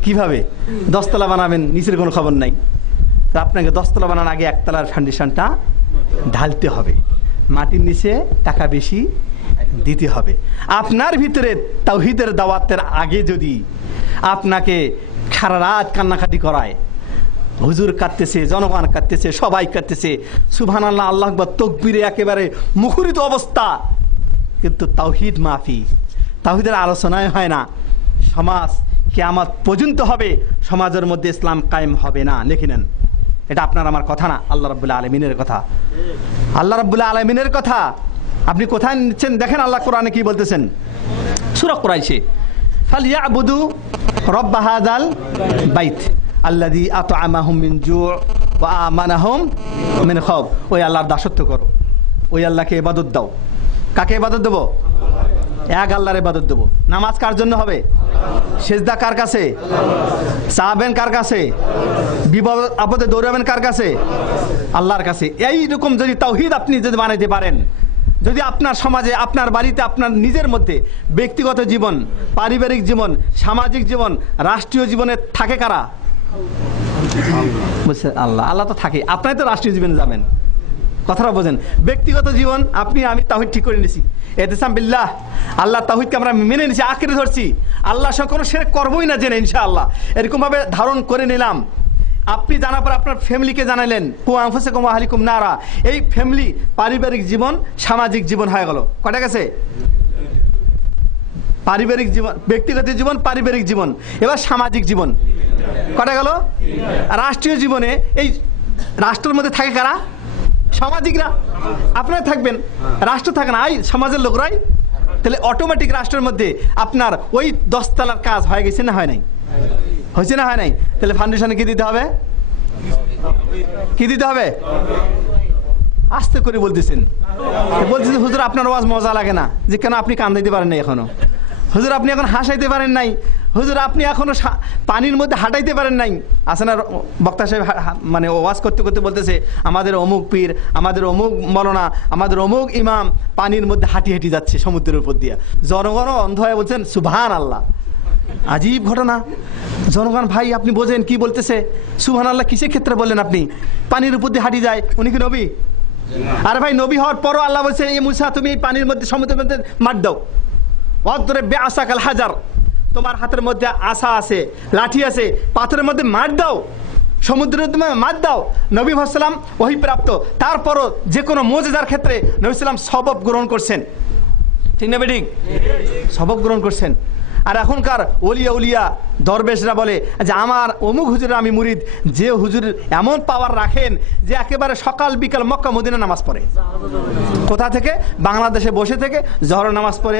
কিভাবে 10 তলা বানাবেন, নিচের কোনো খবর নাই। তো আপনাকে 10 তলা বানানোর আগে 1 তলার ফাউন্ডেশনটা ঢালতে হবে, মাটির নিচে টাকা বেশি দিতে হবে। আপনার ভিতরে তাওহীদের দাওয়াতের আগে যদি আপনাকে সারা রাত কান্নাকাটি করায়, হুজুর কাঁদতেছে, জনগণ কাঁদতেছে, সবাই কাঁদতেছে, সুবহানাল্লাহ আল্লাহু আকবার তাকবীরে একেবারে মুখরিত অবস্থা, কিন্তু তাওহীদ মাফি, তাওহীদের আলোচনায় হয় না, সমাজ কিয়ামত পর্যন্ত হবে, সমাজের মধ্যে ইসলাম কায়েম হবে না। লিখে নেন, এটা আপনার আমার কথা না, আল্লাহ রাব্বুল আলামিনের কথা। আল্লাহ রাব্বুল আলামিনের কথা আপনি কোথায় নিচ্ছেন দেখেন, আল্লাহ কোরআনে কি বলতেছেন, সূরা কুরাইশে, ফালইয়াবুদু রাব্ব হাযাল বাইত আল্লাযী আত'আমাহুম মিন জু' ওয়া আমানাহুম মিন খাউফ। ওই আল্লাহর দাসত্ব করো, ওই আল্লাহকে ইবাদত দাও। কাকে ইবাদত দেব? এক আল্লাহর ইবাদত দেব। নামাজ কার জন্য হবে? সিজদা কার কাছে? চাবেন কার কাছে? বিপদ আপদে দৌড়াবেন কার কাছে? আল্লাহর কাছে। এইরকম যদি তাওহীদ আপনি যদি বানাইতে পারেন, যদি আপনার সমাজে, আপনার বাড়িতে, আপনার নিজের মধ্যে ব্যক্তিগত জীবন, পারিবারিক জীবন, সামাজিক জীবন, রাষ্ট্রীয় জীবনে থাকে কারা? বুঝছেন? আল্লাহ। আল্লাহ তো থাকে, আপনারা তো রাষ্ট্রীয় জীবনে যাবেন, কথাটা বোঝেন। ব্যক্তিগত জীবন আপনি আমি তাওহীদ ঠিক করে নিছি, ইতিসাম বিল্লাহ, আল্লাহ তাওহীদকে আমরা মেনে নিছি, আঁকড়ে ধরছি, আল্লাহর সঙ্গে কোনো শিরক করবোই না জেনে ইনশাআল্লাহ, এরকম ভাবে ধারণ করে নিলাম। আপনি জানার পর আপনার ফ্যামিলিকে জানালেন, কু আনফুসাকুম ওয়া আহলিকুম নারা। এই ফ্যামিলি, পারিবারিক জীবন, সামাজিক জীবন হয়ে গেল কয়টা গেছে? পারিবারিক জীবন, ব্যক্তিগত জীবন, পারিবারিক জীবন, এবার সামাজিক জীবন কয়টা গেল? রাষ্ট্রীয় জীবনে এই রাষ্ট্রের মধ্যে থাকে কারা? সামাজিকরা। আপনারা থাকবেন, রাষ্ট্র থাকে না, এই সমাজের লোকরাই। তাহলে অটোমেটিক রাষ্ট্রের মধ্যে আপনার ওই 10 তলার কাজ হয়ে গেছে না হয় নাই? হয়েছে না হয় নাই? তাহলে ফাউন্ডেশনে কি দিতে হবে? কি দিতে হবে? আস্তে করে বলতেছেন, বলতেছেন হুজুর আপনার আওয়াজ মজা লাগে না, যে কেন আপনি কান দিতে পারেন নাই এখনো, হুজুর আপনি এখন হাসাইতে পারেন নাই, হুজুর আপনি এখনো পানির মধ্যে হাঁটাইতে পারেন নাই। আছে না বক্তা সাহেব মানে ওয়াজ করতে করতে বলতেছে আমাদের অমুক পীর, আমাদের অমুক মৌলানা, আমাদের অমুক ইমাম পানির মধ্যে হাঁটি হাঁটি যাচ্ছে সমুদ্রের উপর দিয়ে, জনগণ অন্ধ হয়ে বলছেন সুবহানাল্লাহ। আজীব ঘটনা। জনগণ ভাই আপনি বোঝেন কি বলতেছে? সুবহানাল্লাহ কিসের ক্ষেত্রে বললেন আপনি? পানির উপর দিয়ে হাঁটি যায়, উনি কি নবী? আরে ভাই নবী হওয়ার পরও আল্লাহ বলছে এই মুসা তুমি এই পানির মধ্যে, সমুদ্রের মধ্যে মার দাও, ওয়াদরিব বিআসাকাল হাজার, তোমার হাতের মধ্যে আসা আছে, লাঠি আছে, পাথরের মধ্যে মার দাও, সমুদ্রের মধ্যে মার দাও। নবী সাল্লাম ওহী প্রাপ্ত, তারপরও যে কোনো মুজিজার ক্ষেত্রে নবী সাল্লাম সবব গ্রহণ করছেন, ঠিক না বেঠিক? সবব গ্রহণ করছেন। আর এখনকার ওলিয়া উলিয়া দরবেশরা বলে যে আমার অমুক হুজুরের আমি মুরিদ, যে হুজুর এমন পাওয়ার রাখেন যে একেবারে সকাল বিকাল মক্কা মদিনা নামাজ পড়ে। কোথা থেকে? বাংলাদেশে বসে থেকে জহর নামাজ পড়ে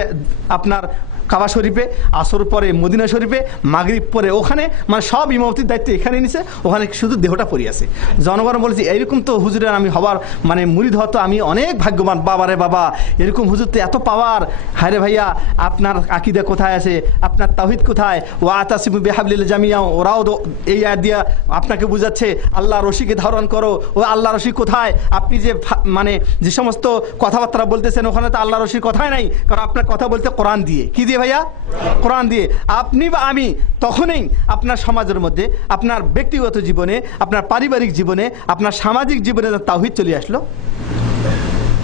আপনার কাবা শরীফে, আসর পরে মদিনা শরীফে, মাগরিব পরে ওখানে, মানে সব ইমামতির দায়িত্ব এখানে নিছে, ওখানে শুধু দেহটা পড়ে আছে। জনগণ বলেছে এইরকম তো হুজুরের আমি হবার মানে মুরিদ হতো আমি অনেক ভাগ্যবান। বাবারে বাবা, এরকম হুজুর তো এত পাওয়ার। হায়রে ভাইয়া, আপনার আকীদা কোথায় আছে? আপনার তাওহীদ কোথায়? ওয়া আতাসিমু বিহাবলিল্লাহি জামিআ, ওরাও এই আয়াত দিয়া আপনাকে বুঝাচ্ছে আল্লাহ রশিকে ধারণ করো। ও আল্লাহ রশি কোথায়? আপনি যে মানে যে সমস্ত কথাবার্তা বলতেছেন ওখানে তো আল্লাহ রশির কথাই নাই, কারণ আপনার কথা বলতে কোরআন দিয়ে। কি দিয়ে ভাইয়া? কোরআন দিয়ে। আপনি বা আমি তখনই আপনার সমাজের মধ্যে, আপনার ব্যক্তিগত জীবনে, আপনার পারিবারিক জীবনে, আপনার সামাজিক জীবনে তাওহীদ চলে আসলো,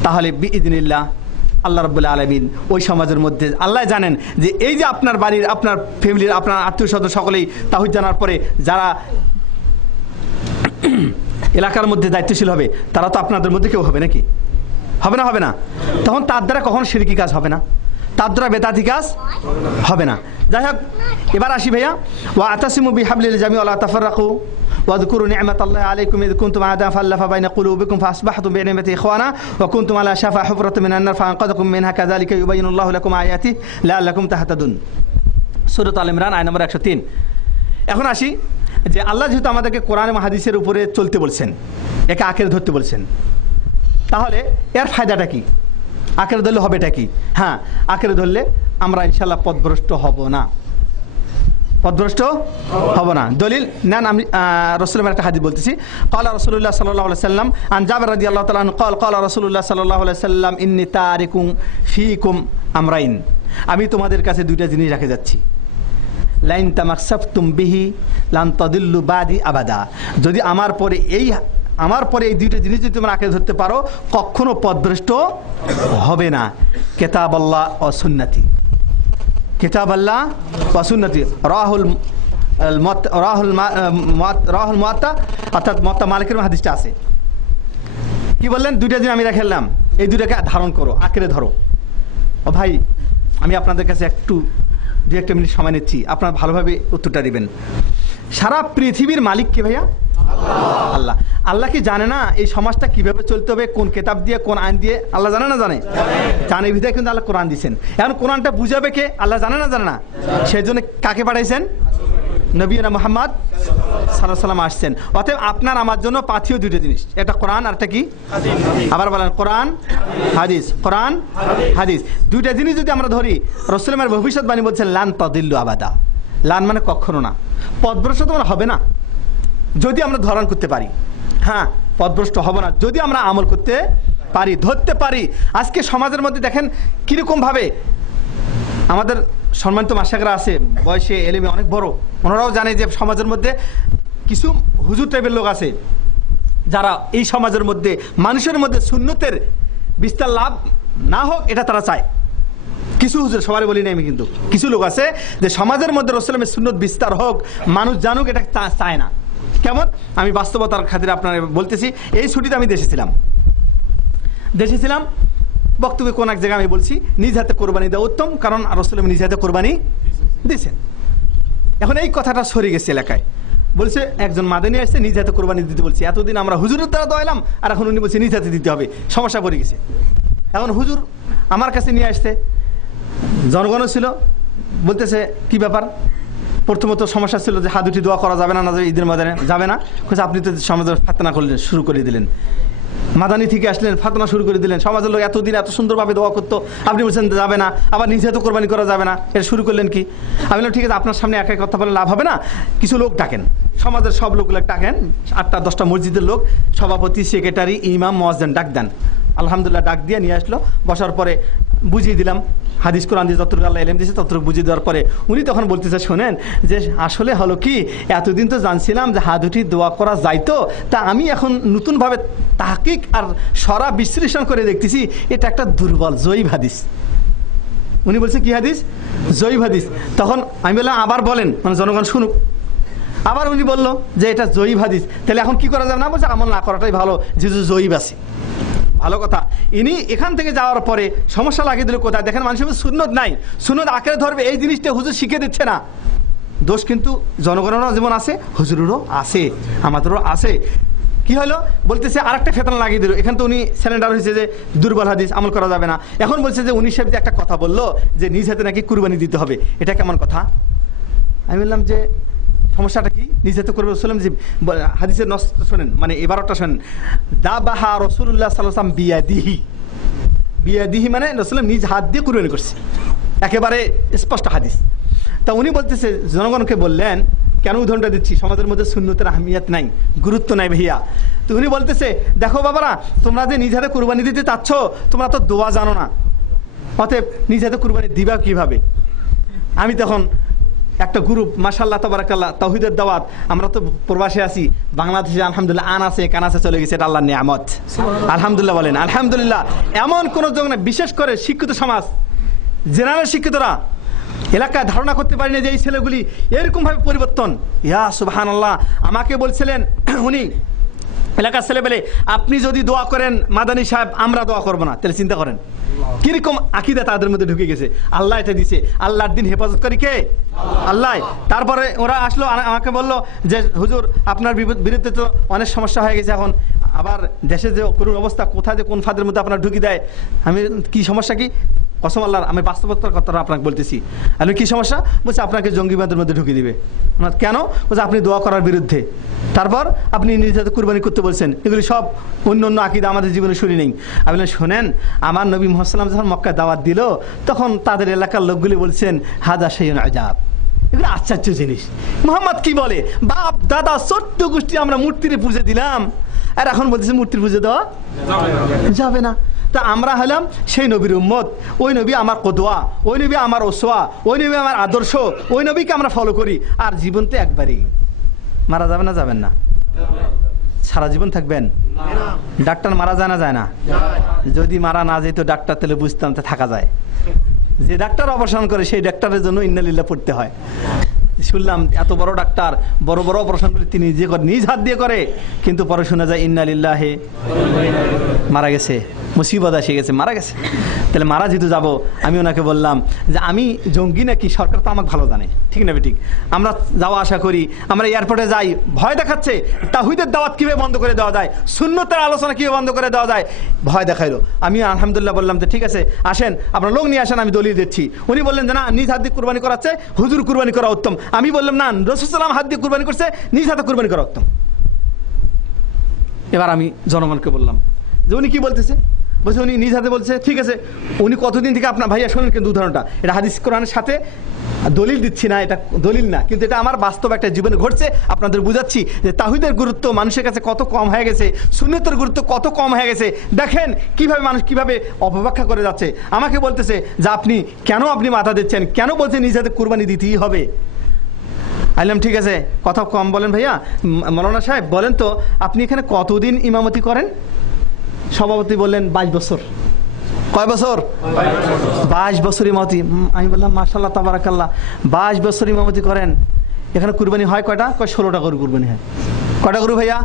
তাহলে বিইذنিল্লাহ আল্লাহ রাব্বুল আলামিন ওই সমাজের মধ্যে আল্লাহ জানেন যে এই যে আপনার বাড়ির, আপনার ফ্যামিলির, আপনার আত্মীয় স্বজন সকলেই তাওহীদ জানার পরে যারা এলাকার মধ্যে দায়িত্বশীল হবে তারা তো আপনাদের মধ্যে কেউ হবে নাকি? হবে না? হবে না। তখন তার দ্বারা কখনো শিরকি কাজ হবে না, তার দ্বারা বেদাতি কাজ হবে না। যাই হোক, এবার আসি ভাইয়া, ওয়া আতাসিমু বিহাবলিল্লাহি জামিআ ওয়া লা তাফাররাকু ওয়াযকুরু নি'মাতাল্লাহি আলাইকুম ইয কুনতুম আ'দাআ ফাআল্লাফা বাইনা কুলুবিকুম ফাআসবাহতুম বিনি'মাতিহি ইখওয়ানা ওয়া কুনতুম আলা শাফা হুফরাতিন মিনান নার ফাআনকাযাকুম মিনহা কাযালিকা ইউবাইয়িনুল্লাহু লাকুম আয়াতিহি লাআল্লাকুম তাহতাদুন। সূরা আল ইমরান আয়াত নম্বর 103। এখন আসি যে আল্লাহ যেহেতু আমাদেরকে কোরআন এবং হাদিসের উপরে চলতে বলছেন, একে আঁকড়ে ধরতে বলছেন, তাহলে এর ফায়দাটা কি? আঁকড়ে ধরলে হবেটা কি? হ্যাঁ, আঁকড়ে ধরলে আমরা ইনশাল্লাহ পথভ্রষ্ট হব না, পথভ্রষ্ট হব না। দলিল নেন, আমি রাসূলের একটা হাদিস বলতেছি। ক্বালা রাসূলুল্লাহ সাল্লাল্লাহু আলাইহি সাল্লাম আন জাবির রাদিয়াল্লাহু তাআলা আনহু ক্বাল ক্বালা রাসূলুল্লাহ সাল্লাল্লাহু আলাইহি সাল্লাম ইন্নী তারিকুম ফীকুম আমরাইন, আমি তোমাদের কাছে দুইটা জিনিস রেখে যাচ্ছি। লাইন তামাসসাফতুম বিহি লান তাদিল্লু বাদি আবাদা, যদি আমার পরে এই দুইটা জিনিস যদি তোমরা আঁকড়ে ধরতে পারো কখনো পথভ্রষ্ট হবে না। কিতাবাল্লাহ ওয়া সুন্নতি, কিতাবাল্লাহ ওয়া সুন্নতি। রাহুল মুয়াত্তা, অর্থাৎ মুয়াত্তা মালিকের হাদিসটা আছে। কি বললেন? দুইটা জিনিস আমি রাখলাম, এই দুইটাকে ধারণ করো, আঁকড়ে ধরো। ও ভাই, আমি আপনাদের কাছে একটু 2-1 মিনিট সময় নিচ্ছি, আপনারা ভালোভাবে উত্তরটা দিবেন। সারা পৃথিবীর মালিক কে ভাইয়া? আল্লাহ। আল্লাহ কি জানে না এই সমাজটা কিভাবে চলতে হবে, কোন কিতাব দিয়ে, কোন আইন দিয়ে? আল্লাহ জানে না? জানে। জানে বিধায় কিন্তু আল্লাহ কোরআন দিয়েছেন। এখন কোরআনটা বুঝাবে কে? আল্লাহ জানে না? জানে না। সেই জন্য কাকে পাঠাইছেন? নবীনা মুহাম্মদ সাল্লাল্লাহু আলাইহি ওয়াসাল্লাম আসছেন। অতএব আপনার আমার জন্য পাথেয় দুটো জিনিস, একটা কোরআন আর একটা কি? আবার বলেন, কোরআন হাদিস, কোরআন হাদিস। দুইটা জিনিস যদি আমরা ধরি, রাসূলের ভবিষ্যৎবাণী বলছেন লান তাদিল্লু আবাদা। লান মানে কখনো না, পথভ্রষ্ট তোমরা হবে না যদি আমরা ধারণ করতে পারি। হ্যাঁ, পথভ্রষ্ট হব না যদি আমরা আমল করতে পারি, ধরতে পারি। আজকে সমাজের মধ্যে দেখেন কিরকমভাবে আমাদের সম্মানিত মাশায়েখরা আছে, বয়সে এলেমে অনেক বড়, ওনারাও জানে যে সমাজের মধ্যে কিছু হুজুর টাইপের লোক আছে যারা এই সমাজের মধ্যে মানুষের মধ্যে সুন্নতের বিস্তার লাভ না হোক এটা তারা চায়। কিছু হুজুর, সবাই বলি না আমি, কিন্তু কিছু লোক আছে যে সমাজের মধ্যে রাসূলের সুন্নত বিস্তার হোক, মানুষ জানুক, এটা চায় না। কেমন? আমি বাস্তবতার খাতিরে আপনারা বলতেছি। এই ছুটিতে আমি দেশে ছিলাম, বক্তব্যে কোন এক জায়গায় আমি বলছি নিজ হাতে কোরবানি দেওয়া উত্তম, কারণ রাসূল নিজ হাতে কোরবানি দিয়েছেন। এখন এই কথাটা সরে গেছে এলাকায়, বলছে একজন মাদানী আসছে নিজ হাতে কোরবানি দিতে বলছে। এতদিন আমরা হুজুরের দ্বারা দোয়াইলাম, আর এখন উনি বলছে নিজ হাতে দিতে হবে, সমস্যা পড়ে গেছে। এখন হুজুর আমার কাছে নিয়ে আসছে, জনগণও ছিল, বলতেছে কি ব্যাপার? প্রথমত সমস্যা ছিল যে হাত উঠি দোয়া করা যাবে না, ঈদের ময়দানে যাবে না। আপনি তো সমাজের ফাতনা করলেন, শুরু করে দিলেন, মাদানী থেকে আসলেন, ফাতনা শুরু করে দিলেন। সমাজের লোক এতদিন এত সুন্দরভাবে দোয়া করতো, আপনি বলছেন যাবে না, আবার নিজে তো কোরবানি করা যাবে না, এটা শুরু করলেন কি? আমি বললাম ঠিক আছে, আপনার সামনে একা কথা বলে লাভ হবে না, কিছু লোক ডাকেন, সমাজের সব লোকগুলো ডাকেন, 8টা-10টা মসজিদের লোক, সভাপতি, সেক্রেটারি, ইমাম, মুয়াজ্জিন ডাক দেন। আলহামদুলিল্লাহ ডাক দিয়ে নিয়ে আসলো। বসার পরে বুঝিয়ে দিলাম, হাদিস কোরআন দিয়ে যতটুকু আল্লাহ ইলম দিয়েছে ততটুকু বুঝিয়ে দেওয়ার পরে উনি তখন বলতেছে, শোনেন যে আসলে হলো কি, এতদিন তো জানছিলাম যে হাত উঠি দোয়া করা যাইতো, তা আমি এখন নতুনভাবে তাহকিক আর সরা বিশ্লেষণ করে দেখতেছি এটা একটা দুর্বল জয়ীব হাদিস। উনি বলছে কি হাদিস? জয়ীব হাদিস। তখন আমি বললাম আবার বলেন, মানে জনগণ শুনুক। আবার উনি বললো যে এটা জয়ীব হাদিস, তাহলে এখন কি করা যাবে না? বলছে আমল না করাটাই ভালো, যেহেতু জয়ীব আছে। ভালো কথা। ইনি এখান থেকে যাওয়ার পরে সমস্যা লাগিয়ে দিল কোথায়? দেখেন মানুষের সুন্নত নাই, সুন্নত আঁকড়ে ধরবে, এই জিনিসটা হুজুর শিখে দিচ্ছে না। দোষ কিন্তু জনগণেরও যেমন আছে, হুজুরেরও আছে, আমাদেরও আছে। কি হলো বলতেছে আরেকটা ফেতনা লাগিয়ে দিল। এখানে তো উনি স্যালেন্ডার হয়েছে যে দুর্বল হাদিস আমল করা যাবে না। এখন বলছে যে উনি সাহেব একটা কথা বললো যে নিজ হাতে নাকি কুরবানি দিতে হবে, এটা কেমন কথা? আমি বললাম যে সমস্যাটা কি? নিজ হাতে কুরবানি বললাম যে হাদিসের নস শোনেন, মানে এবারটা শোনেন, দাবাহা রাসূলুল্লাহ সাল্লাল্লাহু আলাইহি ওয়াসাল্লাম বিয়াদিহি, বিয়াদিহি মানে রাসূল নিজ হাত দিয়ে কুরবানি করছে, একেবারে স্পষ্ট হাদিস। তা উনি বলতেছে জনগণকে বললেন, কেন উদাহরণটা দিচ্ছি, সমাজের মধ্যে সুন্নতের আহমিয়ত নাই, গুরুত্ব নাই ভাইয়া। তো উনি বলতেছে দেখো বাবারা, তোমরা যে নিজ হাতে কুরবানি দিতে চাচ্ছ, তোমরা তো দোয়া জানো না, অতএব নিজ হাতে কুরবানি দিবা কিভাবে? আমি তখন একটা গ্রুপ, মাশাআল্লাহ তাবারাকাল্লাহ, তাওহীদের দাওয়াত, আমরা তো প্রবাসে আছি, বাংলাদেশে আলহামদুলিল্লাহ আন আছে কান আছে চলে গেছে, এটা আল্লাহর নিয়ামত, আলহামদুলিল্লাহ বলেন আলহামদুলিল্লাহ। এমন কোন জগৎ, বিশেষ করে শিক্ষিত সমাজ, জেনারেল শিক্ষিতরা এলাকায় ধারণা করতে পারি না যে এই ছেলেগুলি এরকম ভাবে পরিবর্তন। ইয়া সুবহানাল্লাহ, আমাকে বলছিলেন উনি এলাকার ছেলে বলে, আপনি যদি দোয়া করেন মাদানী সাহেব, আমরা দোয়া করবো না। তাহলে চিন্তা করেন কিরকম আকীদা তাদের মধ্যে ঢুকে গেছে। আল্লাহ এটা দিছে, আল্লাহর দিন হেফাজত করি কে? আল্লাহ। তারপরে ওরা আসলো, আমাকে বললো যে হুজুর আপনার বিরুদ্ধে তো অনেক সমস্যা হয়ে গেছে, এখন আবার দেশে যে করুণ অবস্থা, কোথায় যে কোন ফাঁদের মধ্যে আপনার ঢুকি দেয়। আমি কি সমস্যা কি? কসম আল্লাহর, আমি বাস্তবতার কথাটা আপনাকে বলতেছি। আমি কি সমস্যা? বলছে আপনাকে জঙ্গিবাদের মধ্যে ঢুকিয়ে দিবে। কেন? বলছে আপনি দোয়া করার বিরুদ্ধে, তারপর আপনি নিজেদের কুরবানি করতে বলছেন। এগুলি সব অন্য অন্য আকীদা, আমাদের জীবনে শুনি নেই। আমি বললাম শোনেন, আমার নবী মুহাম্মদ সাল্লাল্লাহু আলাইহি ওয়াসাল্লাম যখন মক্কায় দাওয়াত দিল, তখন তাদের এলাকার লোকগুলি বলছেন হাযা শাইউন আজাব, এগুলো আশ্চর্য জিনিস। মুহাম্মদ কি বলে, বাপ দাদা 14 গোষ্ঠী আমরা মূর্তির পুজো দিলাম, আর এখন বলতেছে মূর্তির পুজো দেওয়া যাবে না। তা আমরা হলাম সেই নবীর উম্মত, ওই নবী আমার কদোয়া, ওই নবী আমার ওসওয়া, ওই নবী আমার আদর্শ, ওই নবীকে আমরা ফলো করি। আর জীবন তো একবারই, মারা যাবে না? যাবেন না? সারা জীবন থাকবেন? ডাক্তার মারা যায় না? যায় না? যদি মারা না যেত ডাক্তার, তাহলে বুঝতাম তো থাকা যায়। যে ডাক্তার অপারেশন করে সেই ডাক্তারের জন্য ইন্নালিল্লাহ পড়তে হয়। শুনলাম এত বড় ডাক্তার, বড় বড় অপারেশন করে তিনি নিজে করে, নিজ হাত দিয়ে করে, কিন্তু পরে শোনা যায় ইন্নালিল্লাহে, মারা গেছে, মুসিবত এসে গেছে, মারা গেছে। তাহলে মারা যেহেতু যাবো, আমি ওনাকে বললাম যে আমি জঙ্গি নাকি, সরকার তো আমাকে ভালো জানে, ঠিক না ঠিক? আমরা যাওয়া আসা করি, আমরা এয়ারপোর্টে যাই, ভয় দেখাচ্ছে তাওহীদের দাওয়াত কিভাবে বন্ধ করে দেওয়া যায়, সুন্নতের আলোচনা কিভাবে বন্ধ করে দেওয়া যায়, ভয় দেখাইলো। আমি আলহামদুলিল্লাহ বললাম যে ঠিক আছে আসেন, আপনার লোক নিয়ে আসেন, আমি দলিল দিচ্ছি। উনি বললেন যে না, নিজ হাত দিয়ে কুরবানি করাচ্ছে, হুজুর কুরবানি করা উত্তম। আমি বললাম না, রাসূল সাল্লাল্লাহু হাত দিয়ে কুরবানি করছে, নিজ হাতে কুরবানি করা উত্তম। এবার আমি জনগণকে বললাম যে উনি কি বলতেছে, বলছে উনি নিজ হাতে বলছে, ঠিক আছে। উনি কতদিন থেকে, আপনার ভাইয়া শোনেন কিন্তু উদাহরণটা, এটা হাদিস কোরআনের সাথে দলিল দিচ্ছি না, এটা দলিল না, কিন্তু এটা আমার বাস্তব একটা জীবনে ঘটছে, আপনাদের বুঝাচ্ছি যে তাওহীদের গুরুত্ব মানুষের কাছে কত কম হয়ে গেছে, সুন্নতের গুরুত্ব কত কম হয়ে গেছে। দেখেন কিভাবে মানুষ কিভাবে অপব্যাখ্যা করে যাচ্ছে। আমাকে বলতেছে যে আপনি কেন মাথা দিচ্ছেন, কেন বলছেন নিজ হাতে কুরবানি দিতেই হবে। আইলাম ঠিক আছে, কথা কম বলেন ভাইয়া। মৌলানা সাহেব বলেন তো, আপনি এখানে কতদিন ইমামতি করেন? সভাপতি বললেন 22 বছর। কয় বছর? 22 বছর ইমামতি। আমি বললাম মাশাআল্লাহ তাবারাকাল্লাহ, 22 বছর ইমামতি করেন, এখানে কুরবানি হয় কয়টা? কয় 16টা গরু কুরবানি হয়। কয়টা গরু ভাইয়া?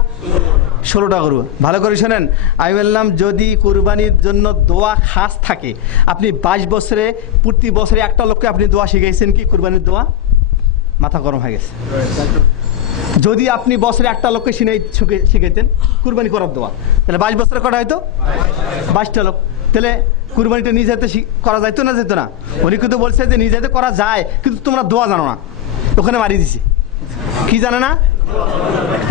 16টা গরু। ভালো করে শোনেন, আমি বললাম যদি কুরবানির জন্য দোয়া খাস থাকে, আপনি 22 বছরে প্রতি বছরে একটা লোককে আপনি দোয়া শিখাইছেন কি কুরবানির দোয়া? মাথা গরম হয়ে গেছে। যদি আপনি বছরে একটা লোককে শিখাইতেন কুরবানি করার দোয়া, তাহলে 22 বছরে করা হয়তো 22টা লোক। তাহলে কুরবানিটা নিজ হাতে করা যাইতো না? যেত না? উনি কিন্তু বলছে যে নিজ হাতে করা যায়, কিন্তু তোমরা দোয়া জানো না। ওখানে মারিয়ে দিছি, কি জানে না?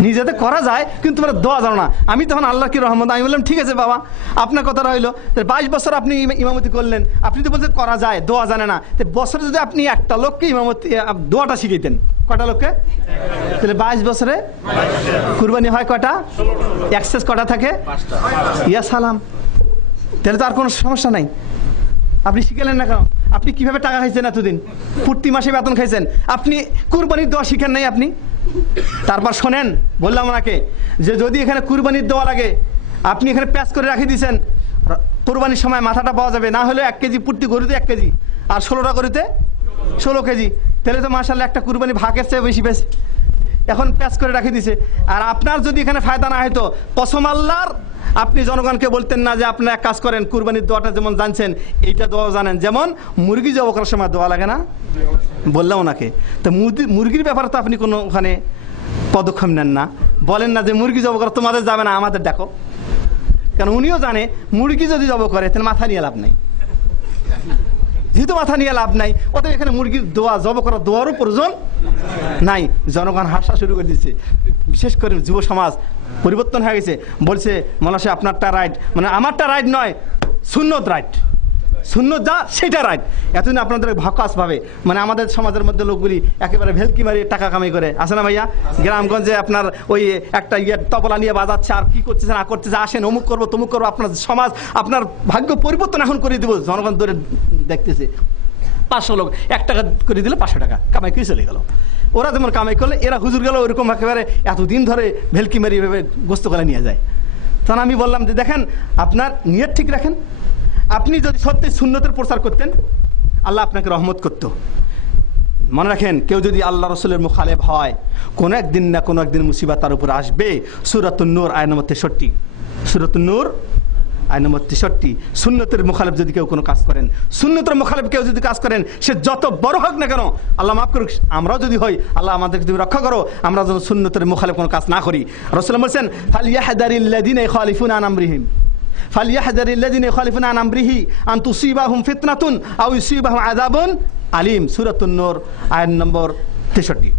নিজ হাতে করা যায় কিন্তু তোমরা দোয়া জানো না। আমি তখন আল্লাহ কি রহমত, আমি বললাম ঠিক আছে বাবা, আপনার কথা রইলো। 22 বছর আপনি ইমামতি করলেন, আপনি তো বলছেন করা যায়, দোয়া জানে না। তো বছরে যদি আপনি একটা লোককে ইমামতি দোয়াটা শিখাইতেন, কটা লোককে? তাহলে 22 বছরে কুরবানি হয় কটা? এক্সেস কটা থাকে? ইয়া সালাম। তাহলে তো আর কোনো সমস্যা নাই। আপনি শিখালেন না কেন? আপনি কিভাবে টাকা খাইছেন এতদিন? প্রতি মাসে বেতন খাইছেন, আপনি কুরবানির দোয়া শিখেন নাই আপনি? তারপর শোনেন, বললাম ওনাকে যে যদি এখানে কুরবানির দোয়া লাগে, আপনি এখানে প্যাচ করে রাখি দিয়েছেন, কুরবানির সময় মাথাটা পাওয়া যাবে, না হলে 1 কেজি প্রতি গরুতে 1 কেজি, আর 16টা গরুতে 16 কেজি। তাহলে তো মাশাআল্লাহ একটা কুরবানি ভাগের চেয়ে বেশি এখন প্যাচ করে রাখি দিছে। আর আপনার যদি এখানে ফায়দা না হয়তো কসম আল্লাহর আপনি জনগণকে বলতেন না যে আপনারা এক কাজ করেন, কুরবানির দোয়াটা যেমন জানছেন এইটা দোয়া জানেন, যেমন মুরগি জবাই করার সময় দোয়া লাগে না, বললাম ওনাকে। তো মুরগির ব্যাপারে তো আপনি কোনো ওখানে পদক্ষেপ নেন না, বলেন না যে মুরগি জবাই করা তোমাদের যাবে না, আমাদের দেখো। কারণ উনিও জানে মুরগি যদি জবাই করে তাহলে মাথা নিয়ে লাভ নাই, যেহেতু মাথা নিয়ে লাভ নাই অতএব এখানে মুরগির দোয়া জবাই করার দোয়ারও প্রয়োজন নাই। জনগণ হাসা শুরু করে দিচ্ছে, বিশেষ করে যুব সমাজ পরিবর্তন হয়ে গেছে, বলছে মৌলানা সাহেব আপনারটা রাইট, মানে আমারটা রাইট নয়, সুন্নত রাইট, সুন্নত যা সেটা রাইট। এতদিন আপনাদের ভাকাস ভাবে মানে আমাদের সমাজের মধ্যে লোকগুলি একেবারে ভেলকি মারি টাকা কামাই করে, আছে না ভাইয়া? গ্রামগঞ্জে আপনার ওই একটা তবলা নিয়ে বাজাচ্ছে আর কি করতেছে না করতেছে, আসেন অমুক করবো তমুক করবো, আপনার সমাজ আপনার ভাগ্য পরিবর্তন এখন করে দিব। জনগণ ধরে দেখতেছে 500 লোক 1 টাকা করে দিলে 500 টাকা কামাই করে চলে গেল। ওরা যেমন কামাই করলে এরা হুজুর গেল ওরকম একেবারে এতদিন ধরে ভেলকি মারি এভাবে গোস্ত গলা নিয়ে যায়। তখন আমি বললাম যে দেখেন আপনার নিয়ত ঠিক রাখেন, আপনি যদি সত্যি সুন্নতের প্রচার করতেন আল্লাহ আপনাকে রহমত করত। মনে রাখেন কেউ যদি আল্লাহ রসুলের মুখালেফ হয় কোনো একদিন না কোনো একদিন মুসিবত তার উপর আসবে। সূরাতুন নূর আয়াত নম্বর 63, সূরাতুন নূর আয়াত নম্বর 63। সুন্নতের মুখালেফ যদি কেউ কোনো কাজ করেন, সুন্নতের মুখালেফ কেউ যদি কাজ করেন সে যত বড় হোক না কেন, আল্লাহ মাফ করুক, আমরাও যদি হই আল্লাহ আমাদেরকে তুমি রক্ষা করো, আমরা যেন সুন্নতের মুখালেফ কোনো কাজ না করি। রাসূল বলেছেন ফালইয়াহদারিল্লাযিনা ইখালিফুনা আন আমরিহিম ফালইয়াহদারিল্লাযিনা ইখালিফুনা আন আমরিহি আন তুসিবাহুম ফিতনাতুন আও ইউসিবাহুম আযাবুন আলিম। সূরাতুন নূর আয়াত নম্বর 63।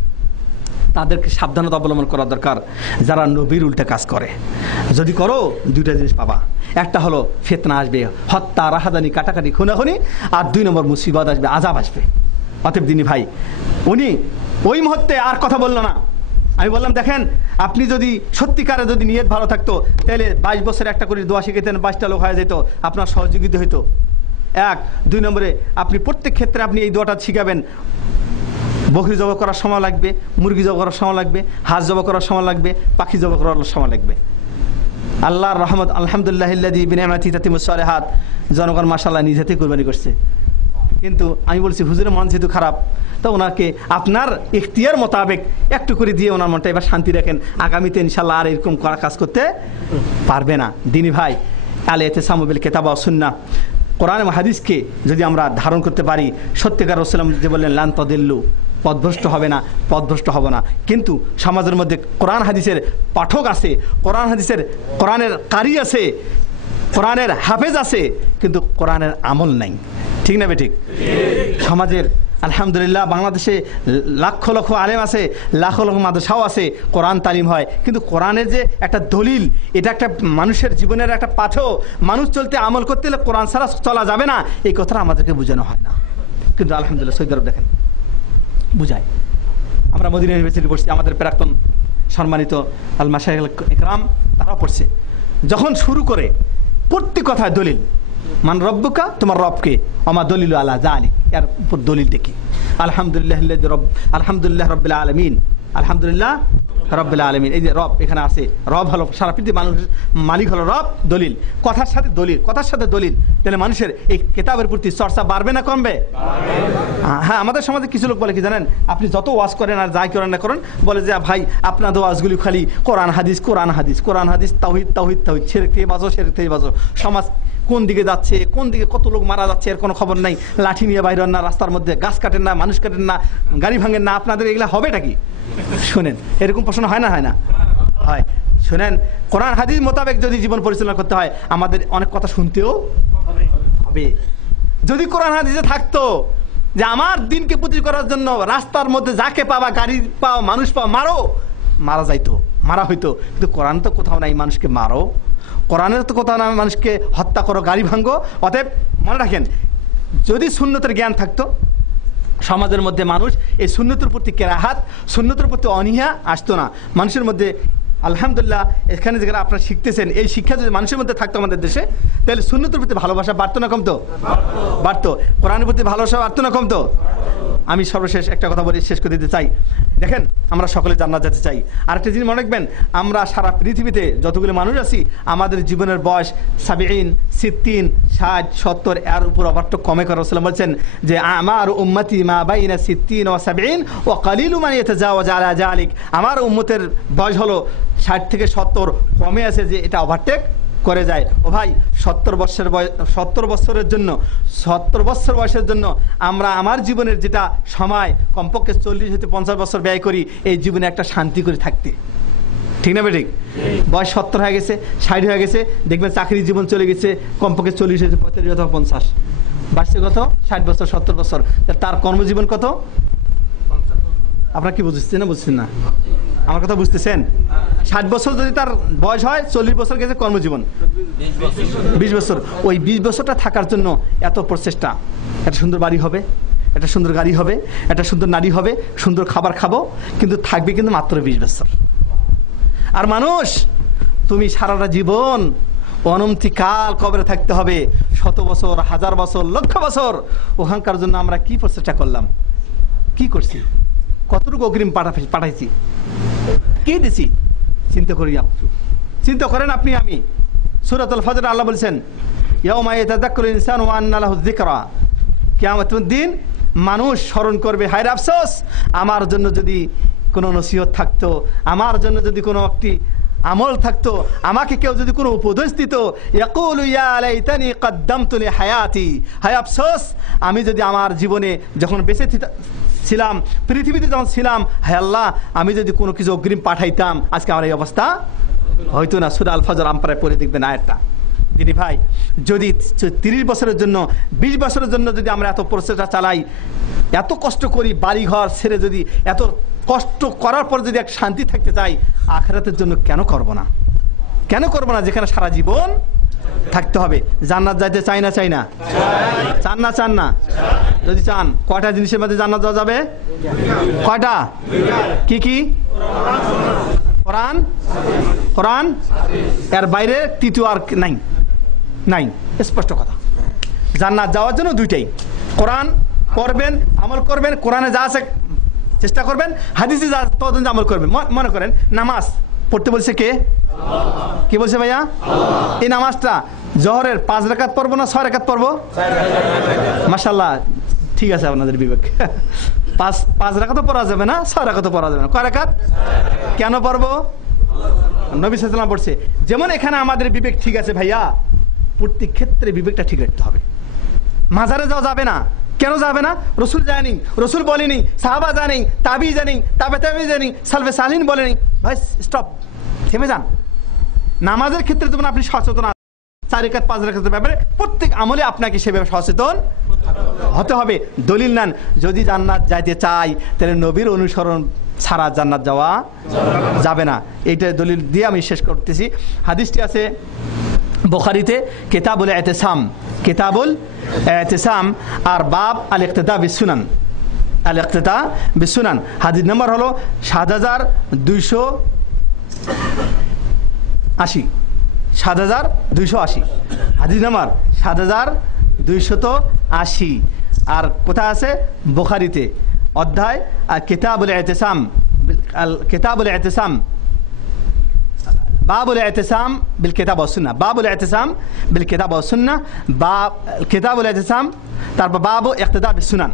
তাদেরকে সাবধানতা অবলম্বন করা দরকার যারা নবীর উল্টে কাজ করে। যদি করো দুইটা জিনিস পাবা, একটা হলো ফিতনা আসবে, হত্যা রাহাদানি কাটাকাটি খুনাখুনি, আর 2 নম্বর মুসিবত আসবে, আযাব আসবে। অতএব দিনী ভাই উনি ওই মুহূর্তে আর কথা বললো না। আমি বললাম দেখেন আপনি যদি সত্যিকারে যদি নিয়ত ভালো থাকতো তাহলে 22 বছর একটা করে দোয়া শিখাতেন, 22টা লোক হয়ে যেত, আপনার সহযোগিতা হইতো। 1 2 নম্বরে আপনি প্রত্যেক ক্ষেত্রে আপনি এই দোয়াটা শিখাবেন। বকরি জবাই করার সময় লাগবে, মুরগি জবাই করার সময় লাগবে, হাঁস জবাই করার সময় লাগবে, পাখি জবাই করার সময় লাগবে। আল্লাহর রহমত আলহামদুলিল্লাহিল্লাযী বিনিআমাতিহি তাতিম্মুস সালিহাত। জনগণ মাশাআল্লাহ নিজ হাতে কুরবানি করছে। কিন্তু আমি বলছি হুজুরের মন যেহেতু খারাপ, তো ওনাকে আপনার ইখতিয়ার মোতাবেক একটু করে দিয়ে ওনার মনটা এবার শান্তি রাখেন, আগামীতে ইনশাল্লাহ আর এরকম করা কাজ করতে পারবে না। দিনী ভাই আল ইতিসামু বিল কিতাব ওয়া সুন্নাহ, কোরআন এবং হাদিসকে যদি আমরা ধারণ করতে পারি, সত্যিকার রাসূল যে বললেন লান তাদিল্লু, পথভ্রষ্ট হবে না, পথভ্রষ্ট হবে না। কিন্তু সমাজের মধ্যে কোরআন হাদিসের পাঠক আছে, কোরআন হাদিসের কোরআনের কারি আছে, কোরআনের হাফেজ আছে, কিন্তু কোরআনের আমল নাই। ঠিক না বেঠিক? সমাজের আলহামদুলিল্লাহ বাংলাদেশে লাখ লক্ষ আলেম আছে, লাখ লক্ষ মাদ্রাসাও আছে, কোরআন তালিম হয়, কিন্তু কোরআনের যে একটা দলিল, এটা একটা মানুষের জীবনের একটা পাঠও, মানুষ চলতে আমল করতে হলে কোরআন ছাড়া চলা যাবে না, এই কথাটা আমাদেরকে বোঝানো হয় না। কিন্তু আলহামদুলিল্লাহ সৌদি আরব দেখেন বুঝায়। আমরা মদিনা ইউনিভার্সিটি পড়ছি, আমাদের প্রাক্তন সম্মানিত আল মাশায়েখ ইকরাম তারাও পড়ছে। যখন শুরু করে প্রত্যেক কথায় দলিল, মান রব্বুকা, তোমার রবকে, আমার দলিল আলা জালিক, এর উপর দলিলটা কি? আলহামদুলিল্লাহ আলহামদুলিল্লাহ রাব্বিল আলামিন, আলহামদুলিল্লাহ রাব্বিল আলামিন। এই যে রব এখানে আছে, রব হলো সারা পৃথিবীর মানুষের মালিক হলো রব, দলিল, কথার সাথে দলিল, কথার সাথে দলিল। তাহলে মানুষের এই কিতাবের প্রতি চর্চা বাড়বে না কমবে? হ্যাঁ, আমাদের সমাজে কিছু লোক বলে কি জানেন, আপনি যত ওয়াজ করেন আর যাই করেন না করেন, বলে যে ভাই আপনাদের ওয়াজগুলি খালি কোরআন হাদিস কোরআন হাদিস কোরআন হাদিস, তাওহীদ তাওহীদ তাওহীদ, ছেড়ে থেকে বাজো ছেড়ে থেকে বাজো। সমাজ কোন দিকে যাচ্ছে, কোন দিকে কত লোক মারা যাচ্ছে এর কোনো খবর নাই। লাঠি নিয়ে বাইর হন না, রাস্তার মধ্যে গাছ কাটেন না, মানুষ কাটেন না, গাড়ি ভাঙেন না, আপনাদের এগুলা হবেটা কি? শোনেন, এরকম প্রশ্ন হয় না? হয় না? হয়। শোনেন, কোরআন হাদিস মোতাবেক যদি জীবন পরিচালনা করতে হয় আমাদের অনেক কথা শুনতেও হবে। যদি কোরআন হাদিসে থাকতো যে আমার দিনকে প্রতি করার জন্য রাস্তার মধ্যে যাকে পাবা, গাড়ি পাও, মানুষ পাও, মারো, মারা যাইতো, মারা হইতো। কিন্তু কোরআন তো কোথাও নাই মানুষকে মারো, কোরআনের তো কোথাও না মানুষকে হত্যা করো, গাড়ি ভাঙ্গো। অতএব মনে রাখেন, যদি সুন্নতের জ্ঞান থাকতো সমাজের মধ্যে মানুষ এই সুন্নতের প্রতি কেরাহাত, সুন্নতের প্রতি অনীহা আসতো না মানুষের মধ্যে। আলহামদুলিল্লাহ এখানে যেখানে আপনারা শিখতেছেন, এই শিক্ষা যদি মানুষের মধ্যে থাকতো আমাদের দেশে, তাহলে সুন্নতের প্রতি ভালোবাসা বাড়তো না কমতো? বাড়তো। কোরআনের প্রতি ভালোবাসা বাড়তো না কমতো? আমি সর্বশেষ একটা কথা বলে শেষ করে দিতে চাই। দেখেন, আমরা সকলে জান্নাত যেতে চাই। আরেকটা জিনিস মনে রাখবেন, আমরা সারা পৃথিবীতে যতগুলো মানুষ আছি, আমাদের জীবনের বয়স 70, 60, 60, 70 এর উপর ওভারটেক কমে করে। রাসূলুল্লাহ বলছেন যে আমার উম্মতি মা বাইনা 60 ওয়া 70 ওয়া কালিলু মান ইয়াতাজাওয়াজ আলা যালিক। আমার উম্মতের বয়স হলো 60 থেকে 70, কমে আছে যে এটা ওভারটেক করে যায়। ও ভাই, 70 বছরের জন্য 70 বছর বয়সের জন্য আমরা আমার জীবনের যেটা সময় কমপক্ষে 40 হতে 50 বছর ব্যয় করি এই জীবনে একটা শান্তি করে থাকতে, ঠিক না বেঠিক? বয়স 70 হয়ে গেছে, 60 হয়ে গেছে, দেখবেন চাকরি জীবন চলে গেছে, কমপক্ষে 40 হতে 45 অথবা 50, বাড়ছে কত? 60 বছর, 70 বছর। তার কর্মজীবন কত? আপনারা কি বুঝছেন না বুঝছেন না? আমার কথা বুঝতেছেন? 60 বছর যদি তার বয়স হয়, 40 বছর গেছে কর্মজীবন, 20 বছর। ওই 20 বছরটা থাকার জন্য এত প্রচেষ্টা। একটা সুন্দর বাড়ি হবে, একটা সুন্দর গাড়ি হবে, একটা সুন্দর নারী হবে, সুন্দর খাবার খাবো, কিন্তু থাকবে কিন্তু মাত্র 20 বছর। আর মানুষ, তুমি সারাটা জীবন অনন্তকাল কবরে থাকতে হবে, 100 বছর, 1000 বছর, লক্ষ বছর। ওখানকার জন্য আমরা কি প্রচেষ্টা করলাম, কি করছি, কতটুকু অগ্রিম পাঠাইছি, কি দিছি? চিন্তা করি, চিন্তা করেন আপনি আমি। সূরাতুল ফজর আল্লাহ বলছেন ইয়াউমা ইয়াতাযাক্কারুল ইনসানু ওয়া আন্না লাহু যিকরা। কিয়ামতের দিন মানুষ স্মরণ করবে, হায় রে আফসোস, আমার জন্য যদি কোনো নসিহত থাকতো, আমার জন্য যদি কোনো একটি আমল থাকতো, আমাকে কেউ যদি কোনো উপদেশ দিত। ইয়াকুলু ইয়া লাইতানি কদ্দামতু লি হায়াতি। হায় আফসোস, আমি যদি আমার জীবনে যখন বেঁচে ছিলাম, পৃথিবীতে যখন ছিলাম, হায় আল্লাহ, আমি যদি কোনো কিছু অগ্রিম পাঠাইতাম, আজকে আমার এই অবস্থা হয়তো না। সূরা আল ফজর আমপারে পড়ে দেখবেন আয়াতটা। দিদি ভাই, যদি 30 বছরের জন্য, 20 বছরের জন্য যদি আমরা এত প্রচেষ্টা চালাই, এত কষ্ট করি, বাড়িঘর ছেড়ে যদি এত কষ্ট করার পর যদি এক শান্তি থাকতে চাই, আখিরাতের জন্য কেন করব না? কেন করব না, যেখানে সারা জীবন থাকতে হবে? জান্নাত যাইতে চাই না চাই না? চান না চান না? যদি চান, কয়টা জিনিসের মধ্যে জান্নাত যাওয়া যাবে? কয়টা? কি কি? কোরআন, কোরআন, এর বাইরে তৃতীয় আর নাই, নাই, স্পষ্ট কথা। জান্নাত যাওয়ার জন্য দুইটাই, কোরআন পড়বেন, আমল করবেন, কোরআনে যা আছে চেষ্টা করবেন, হাদিসে যা তদন্ত আমল করবেন। মনে করেন নামাজ পড়তে বলছে কে? কি বলছে ভাইয়া? এই নামাজটা জোহরের 5 রাকাত পড়বো না 6 রাকাত পড়বো? মাশাআল্লাহ, ঠিক আছে আপনাদের বিবেক। 5 রাকাতও পড়া যাবে না, 6 রাকাতও পড়া যাবে না। কয় রাকাত? কেন পড়বো? নবী সাল্লাল্লাহু আলাইহি ওয়াসাল্লাম বলছে। যেমন এখানে আমাদের বিবেক ঠিক আছে ভাইয়া, প্রত্যেক ক্ষেত্রে বিবেকটা ঠিক রাখতে হবে। মাজারে যাওয়া যাবে না, কেন যাবে না? রসুল জানি, রসুল বলেনি, সাহাবা জানি, তাবি জানি, তাবে জানি, সালফে সালিহিন বলেনি। ভাই স্টপ, থেমে যান। নামাজের ক্ষেত্রে যেমন আপনি সচেতন, 4 রাকাত 5 রাকাতের ব্যাপারে প্রত্যেক আমলে আপনাকে সেভাবে সচেতন হতে হবে। দলিল নেন, যদি জান্নাত যাইতে চাই তাহলে নবীর অনুসরণ ছাড়া জান্নাত যাওয়া যাবে না। এইটা দলিল দিয়ে আমি শেষ করতেছি। হাদিসটি আছে বুখারীতে, কিতাবুল ইতিসাম, কিতাবুল ইতিসাম আর বাব আল ইক্তিদা বিসুনান, আল ইক্তিদা বিসুনান। হাদিস নাম্বার হলো 7280, 7280 হাদিস নাম্বার 7280। আর কোথায় আছে? বুখারীতে, অধ্যায় কিতাবুল ইতিসাম, কিতাবুল ইতিসাম, বাবুল ইতিসাম বিল কিতাব ওয়াস সুন্নাহ, বাবুল ইতিসাম বিল কিতাব ওয়াস সুন্নাহ, বাব কিতাবুল ইতিসাম, তারপর বাবু ইক্তিদা বিসুনান।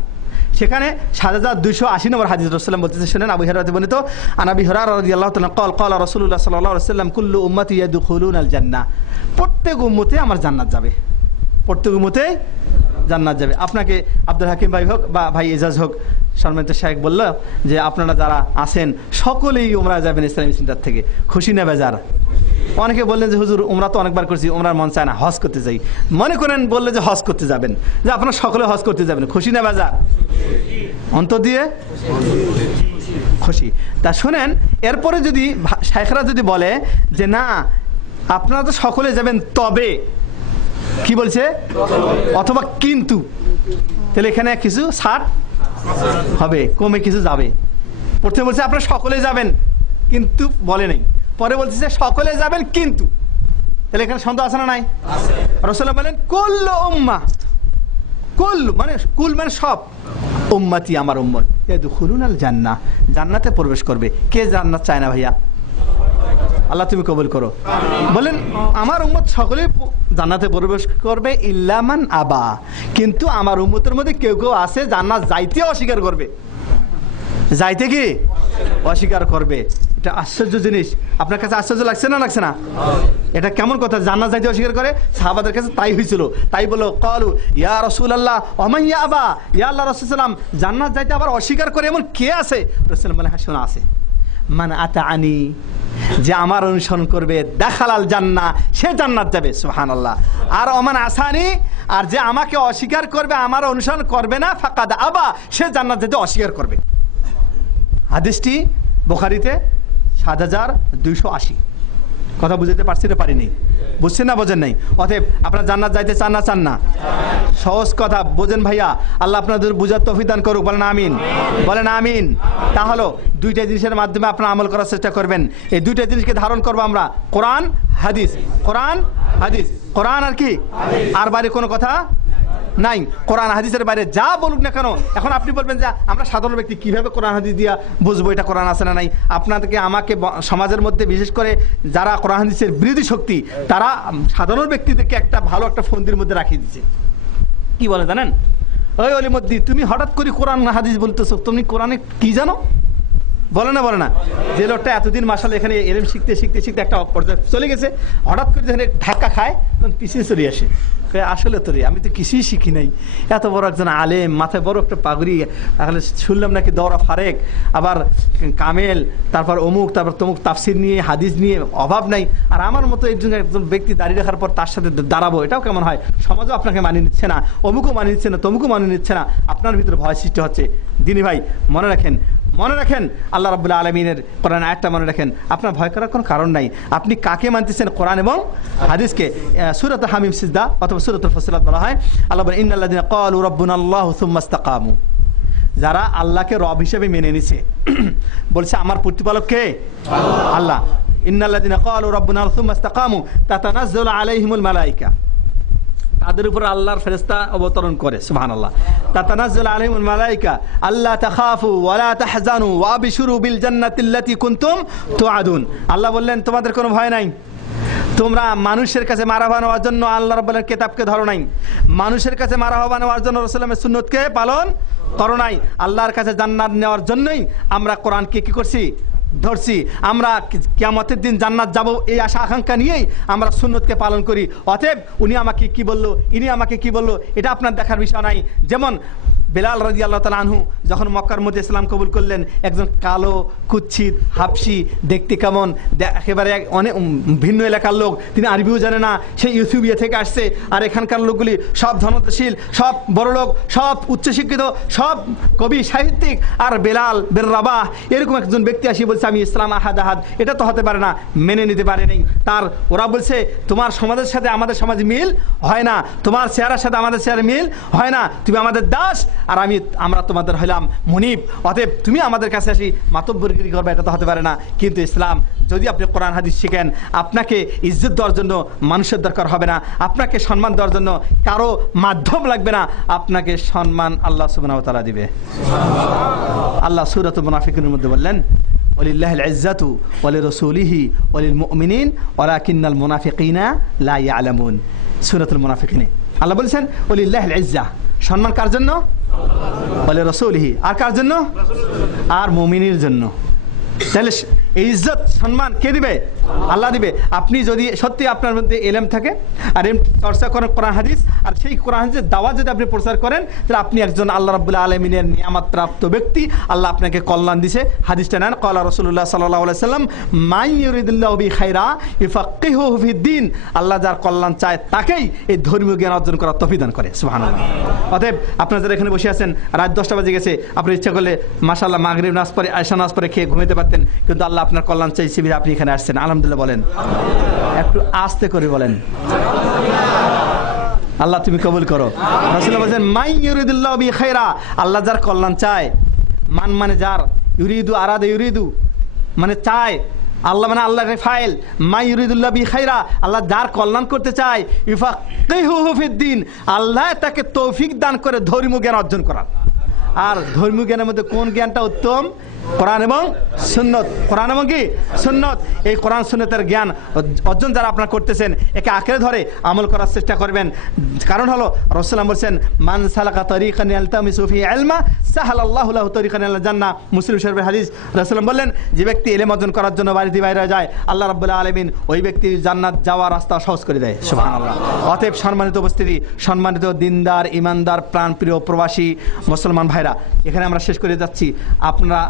সেখানে 7280 নম্বর হাদিস রাসূলুল্লাহ বলতেছে, শুনেন, আবু হুরায়রা বর্ণিত, আন আবি হুরায়রা রাদিয়াল্লাহু তাআলা قال قال رسول الله صلى الله عليه وسلم كل امتي يدخلون الجنه। প্রত্যেক উম্মতে আমার জান্নাত যাবে, প্রত্যেক উম্মতে জান্নাত যাবে। আপনাকে আব্দুল হাকিম ভাই হোক বা ভাই এজাজ হোক, সম্মানিত শাইখ বলল যে আপনারা যারা আছেন সকলেই উমরা যাবেন ইসলামী সেন্টার থেকে, খুশি না বেজার? অনেকে বললেন যে হুজুর উমরা তো অনেকবার করছি, উমরার মন চায় না, হজ করতে যাই। মনে করেন বললে যে হজ করতে যাবেন, যে আপনারা সকলে হজ করতে যাবেন, খুশি না বেজার? অন্তর দিয়ে খুশি। তা শুনেন, এরপরে যদি শাইখরা যদি বলে যে না আপনারা তো সকলে যাবেন, তবে কি বলছে? অথবা কিন্তু, তাহলে এখানে কিছু ছাড় হবে, কমে কিছু যাবে। প্রথমে বলছে আপনারা সকলে যাবেন, কিন্তু বলে নেই, পরে বলছে সকলে যাবেন কিন্তু, তাহলে এখানে সন্দেহ আছে না নাই? রাসূলুল্লাহ বলেন কুল্লু উম্মাহ, কুল মানে কুল মানে সব, উম্মতি আমার উম্মত ইয়াদখুলুনাল জান্নাহ, জান্নাতে প্রবেশ করবে। কে জান্নাত চায় না ভাইয়া? আল্লাহ তুমি কবুল করো। বলেন আমার উম্মত সকলেই জান্নাতে প্রবেশ করবে ইল্লা মান আবা, কিন্তু আমার উম্মতের মধ্যে কেউ কেউ আছে জান্নাত যাইতে অস্বীকার করবে, যাইতে কি অস্বীকার করবে। এটা আশ্চর্য জিনিস। আপনার কাছে আশ্চর্য লাগছে না লাগছে না? এটা কেমন কথা, জান্নাত যাইতে অস্বীকার করে? সাহাবাদের কাছে তাই হয়েছিল। তাই বলো ক্বালু ইয়া রাসূলুল্লাহ ওয়া মান ইয়াবা, ইয়া আল্লাহর রাসূল সাল্লাম জান্নাত যাইতে আবার অস্বীকার করে এমন কে আছে? রাসূল বলেন হ্যাঁ শোনা আছে, মান আতাআনি, যে আমার অনুসরণ করবে দাখালাল জান্নাহ, সে জান্নাত যাবে। সুবহানাল্লাহ। আর ওমান আসানি, আর যে আমাকে অস্বীকার করবে, আমার অনুসরণ করবে না, ফাকাদ আবা, সে জান্নাত যেতে অস্বীকার করবে। হাদিসটি বুখারীতে ৭২৮০। কথা বুঝতে পারছি না পারিনি? বুঝছেন না বোঝেন নাই? অতএব আপনারা জান্নাত যাইতে চান না চান না? সহজ কথা বোঝেন ভাইয়া। আল্লাহ আপনাদের বুঝার তৌফিক দান করুক। বলেন আমিন, বলেন আমিন। তাহলে দুইটা জিনিসের মাধ্যমে আপনারা আমল করার চেষ্টা করবেন। এই দুইটা জিনিসকে ধারণ করবো আমরা, কোরআন হাদিস, কোরআন হাদিস, কোরআন আর কি, আর বাইরে কোনো কথা নাই। কোরআন হাদিসের বাইরে যা বলুক না কেন, এখন আপনি বলবেন যে আমরা সাধারণ ব্যক্তি কিভাবে কোরআন হাদিস দিয়া বুঝবো এটা কোরআন আছে না নাই? আপনাদেরকে আমাকে সমাজের মধ্যে বিশেষ করে যারা কোরআন হাদিসের বিরোধী শক্তি, তারা সাধারণ ব্যক্তিদেরকে একটা ভালো একটা ফন্দির মধ্যে রাখিয়ে দিচ্ছে। কি বলে জানেন? ওই অলিমদ্দি, তুমি হঠাৎ করে কোরআন হাদিস বলতেছো, তুমি কোরআনে কি জানো? বলে না বলে না? যে লোকটা এতদিন মাশাআল্লাহ এখানে এলেম শিখতে শিখতে শিখতে একটা পর্যায়ে চলে গেছে, হঠাৎ করে যখন ধাক্কা খায় তখন পিছিয়ে চলে আসে। আসলে তো রে, আমি তো কিছুই শিখি নাই। এত বড় একজন আলেম, মাথায় বড় একটা পাগড়ি, আসলে শুনলাম নাকি দৌড়া ফারেক, আবার কামেল, তারপর অমুক, তারপর তমুক, তাফসির নিয়ে হাদিস নিয়ে অভাব নাই। আর আমার মতো একজন ব্যক্তি দাঁড়িয়ে রাখার পর তার সাথে দাঁড়াবো, এটাও কেমন হয়? সমাজও আপনাকে মানিয়ে নিচ্ছে না, অমুকও মানিয়ে নিচ্ছে না, তমুকও মানিয়ে নিচ্ছে না, আপনার ভিতরে ভয় সৃষ্টি হচ্ছে। দিনী ভাই মনে রাখেন, মনে রাখেন আল্লাহ রাব্বুল আলামিনের কোরআন আয়াতটা মনে রাখেন। আপনার ভয় করার কোনো কারণ নাই। আপনি কাকে মানতেছেন? কোরআন এবং হাদিসকে। সূরাত হামিম সিজদা অথবা সূরাতুল ফাসিলাত বলা হয়, আল্লাহ বলেন ইন্নাল্লাযিনা ক্বালু রাব্বুনাল্লাহু সুম্মা ইসতাকামু, যারা আল্লাহকে রব হিসেবে মেনে নিছে, বলছে আমার প্রতিপালক কে? আল্লাহ। ইন্নাল্লাযিনা ক্বালু রাব্বুনাল্লাহু সুম্মা ইসতাকামু তাতানাজ্জালু আলাইহিমুল মালায়েকা, তাদের উপর আল্লাহর ফেরেশতা অবতরণ করে। সুবহানাল্লাহ। তাতানাজ্জালু আলাইহিমুল মালায়েকা আল্লা তাখাফু ওয়া লা তাহজানু ওয়া আবশিরু বিল জান্নাতিল্লাতী কুনতুম তুআদুন। আল্লাহ বললেন তোমাদের কোনো ভয় নাই, তোমরা মানুষের কাছে মারাবা নেওয়ার জন্য আল্লাহ রাব্বুল কিতাবকে ধরো নাই, মানুষের কাছে মারাবা নেওয়ার জন্য রাসূলের সুন্নতকে পালন করো নাই, আল্লাহর কাছে জান্নাত নেওয়ার জন্যই আমরা কোরআনকে কি করছি? ধরছি। আমরা কিয়ামতের দিন জান্নাত যাব এই আশা আকাঙ্ক্ষা নিয়েই আমরা সুন্নতকে পালন করি। অতএব উনি আমাকে কি বললো, ইনি আমাকে কি বললো, এটা আপনার দেখার বিষয় নাই। যেমন বেলাল রাদিয়াল্লাহু তাআলা আনহু যখন মক্কার মধ্যে ইসলাম কবুল করলেন, একজন কালো কুৎসিত হাবশি, দেখতে কেমন একেবারে অনেক ভিন্ন এলাকার লোক, তিনি আরবিও জানে না, সে ইথিওপিয়া থেকে আসছে। আর এখানকার লোকগুলি সব ধনশীল, সব বড় লোক, সব উচ্চশিক্ষিত, সব কবি সাহিত্যিক। আর বেলাল বিন রাবাহ এরকম একজন ব্যক্তি আসি বলছে আমি ইসলাম আহাদ আহাদ, এটা তো হতে পারে না, মেনে নিতে পারে নাই। তার ওরা বলছে তোমার সমাজের সাথে আমাদের সমাজ মিল হয় না, তোমার চেহারার সাথে আমাদের চেহারা মিল হয় না, তুমি আমাদের দাস আর আমরা তোমাদের হইলাম মুনিব, অতএব তুমি আমাদের কাছে আসি মাতব্বরগিরি করবে, এটা তো হতে পারে না। কিন্তু ইসলাম, যদি আপনি কোরআন হাদিস শিখেন, আপনাকে ইজ্জত দেওয়ার জন্য মানুষের দরকার হবে না, আপনাকে সম্মান দেওয়ার জন্য কারো মাধ্যম লাগবে না, আপনাকে সম্মান আল্লাহ সুবহানাহু ওয়া তাআলা দিবে। আল্লাহ সূরাতুল মুনাফিকুনের মধ্যে বললেন ওয়ালিল্লাহিল ইজ্জাতু ওয়ালিরাসূলিহি ওয়ালিল মুমিনিন ওয়ালাকিন্নাল মুনাফিকিনা লা ইয়ালামুন। সূরাতুল মুনাফিকিনে আল্লাহ বলেছেন ওয়ালিল্লাহিল ইজ্জা, সম্মান কার জন্য? বলে রাসূলিহি, আর কার জন্য? আর মুমিনের জন্য। তাহলে এই ইজ্জত সম্মান কে দিবে? আল্লাহ দিবে। আপনি যদি সত্যি আপনার মধ্যে ইলম থাকে আর এম চর্চা করেন কোরআন হাদিস, আর সেই কোরআন হাদিসের দাওয়াত যদি আপনি প্রচার করেন, তাহলে আপনি একজন আল্লাহ রাব্বুল আলামিনের নিয়ামত প্রাপ্ত ব্যক্তি। আল্লাহ আপনাকে কল্যাণ দিছে। হাদিসটা নেন, ক্বালা রাসূলুল্লাহ সাল্লাল্লাহু আলাইহি সাল্লাম মান ইউরিদুল্লাহু বিহি খায়রা ইউফাক্কিহুহু ফিদ্দীন, আল্লাহ যার কল্যাণ চায় তাকেই এই ধর্মীয় জ্ঞান অর্জন করার তৌফিক দান করে। সুবহানাল্লাহ। অতএব আপনারা যারা এখানে বসে আছেন, রাত 10টা বাজে গেছে, আপনি ইচ্ছা করলে মাশাআল্লাহ মাগরিব নামাজ পড়ে আয়েশা নামাজ পড়ে খেয়ে ঘুমাতে পারতেন, কিন্তু আল্লাহ আপনার কল্যাণ চাইছে বিধায় আপনি এখানে আসছেন। আলহামদুলিল্লাহ বলেন, একটু আস্তে করে বলেন। আল্লাহ তুমি কবুল করো। রাসূলুল্লাহ বলেন মান ইউরিদুল্লাহু বিহি খায়রা, আল্লাহ যার কল্যাণ চায়, মান মানে যার, ইউরিদু আরাদা ইউরিদু মানে চায়, আল্লাহ মানে আল্লাহর ফাইল, মান ইউরিদুল্লাহু বিহি খায়রা, আল্লাহ যার কল্যাণ করতে চায়, ইউফাক্কিহুহু ফিদ্দীন, আল্লাহ তাকে তৌফিক দান করে ধর্মীয় জ্ঞান অর্জন করার। আর ধর্মীয় জ্ঞানের মধ্যে কোন জ্ঞানটা উত্তম? কোরআন এবং সুন্নত। কোরআন এবং কি সুন্নত। এই কোরআন সুন্নতের জ্ঞান অর্জন যারা আপনারা করতেছেন, একে আঁকড়ে ধরে আমল করার চেষ্টা করবেন। কারণ হলো রাসূলুল্লাহ বলেছেন, মান সালাকা তরিকান ইয়ালতামিসু ফিহি ইলমা সাহালাল্লাহু লাহু তরিকান ইলাল জান্নাহ। মুসলিম শরীফের হাদিস। রাসূলুল্লাহ বললেন, যে ব্যক্তি ইলম অর্জন করার জন্য বাড়িতে বাইরে যায়, আল্লাহ রাব্বুল আলামিন ওই ব্যক্তির জান্নাত যাওয়ার রাস্তা সহজ করে দেয়। সুবহানাল্লাহ। অতএব সম্মানিত উপস্থিতি, সম্মানিত দিনদার, ইমানদার, প্রাণপ্রিয় প্রবাসী মুসলমান ভাইরা, এখানে আমরা শেষ করে যাচ্ছি। আপনারা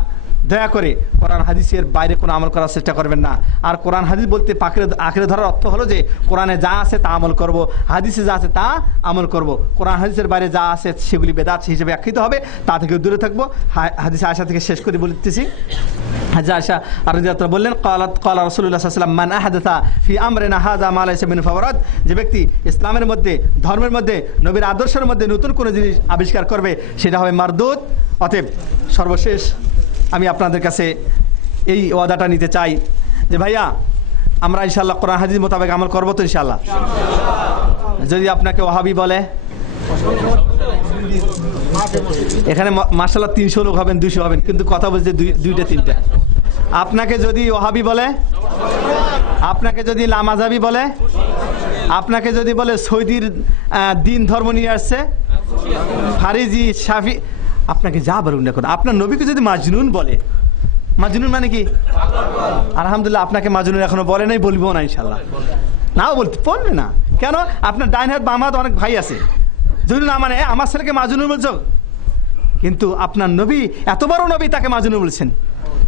দয়া করে কোরআন হাদিসের বাইরে কোনো আমল করার চেষ্টা করবেন না। আর কোরআন হাদিস বলতে আঁকড়ে ধরার অর্থ হলো যে কোরআনে যা আছে তা আমল করব, হাদিসে যা আছে তা আমল করব। কোরআন হাদিসের বাইরে যা আছে সেগুলি বেদাত হিসেবে আখ্যায়িত হবে, তা থেকে দূরে থাকবো। হাদিসে আয়েশা থেকে শেষ করে বলতেছি। হাজা আয়েশা রাদিয়াল্লাহু আনহা বললেন, ক্বালা রাসূলুল্লাহ সাল্লাল্লাহু আলাইহি ওয়াসাল্লাম, মান আহাদাথা ফি আমরিনা হাযা মা লাইসা মিনহু ফাহুয়া রাদ। যে ব্যক্তি ইসলামের মধ্যে, ধর্মের মধ্যে, নবীর আদর্শের মধ্যে নতুন কোনো জিনিস আবিষ্কার করবে, সেটা হবে মারদুদ। অতএব সর্বশেষ আমি আপনাদের কাছে এই ওয়াদাটা নিতে চাই যে ভাইয়া, আমরা ইনশাআল্লাহ কোরআন হাদিস মোতাবেক আমল করবো তো ইনশাআল্লাহ। যদি আপনাকে ওয়াহাবি বলে, এখানে মাশাআল্লাহ 300 লোক হবেন, 200 হবেন, কিন্তু কথা বলছে দুইটা তিনটা। আপনাকে যদি ওয়াহাবি বলে, আপনাকে যদি লামাজাবি বলে, আপনাকে যদি বলে সৌদির দিন ধর্ম নিয়ে আসছে, ফারিজি, শাফি, আপনাকে যা বলুন না, আপনার নবীকে যদি মাজনুন বলে, মাজনুন মানে কি? আলহামদুলিল্লাহ, আপনাকে মাজনুন এখনো বলে নাই, বলবো না ইনশাল্লাহ। নাও বলতে বলবে না কেন? আপনার ডাইন হাত বাম হাত অনেক ভাই আছে, যদি না মানে আমার ছেলেকে মাজনুন বলছো, কিন্তু আপনার নবী এত বড় নবী, তাকে মাজনুন বলছেন,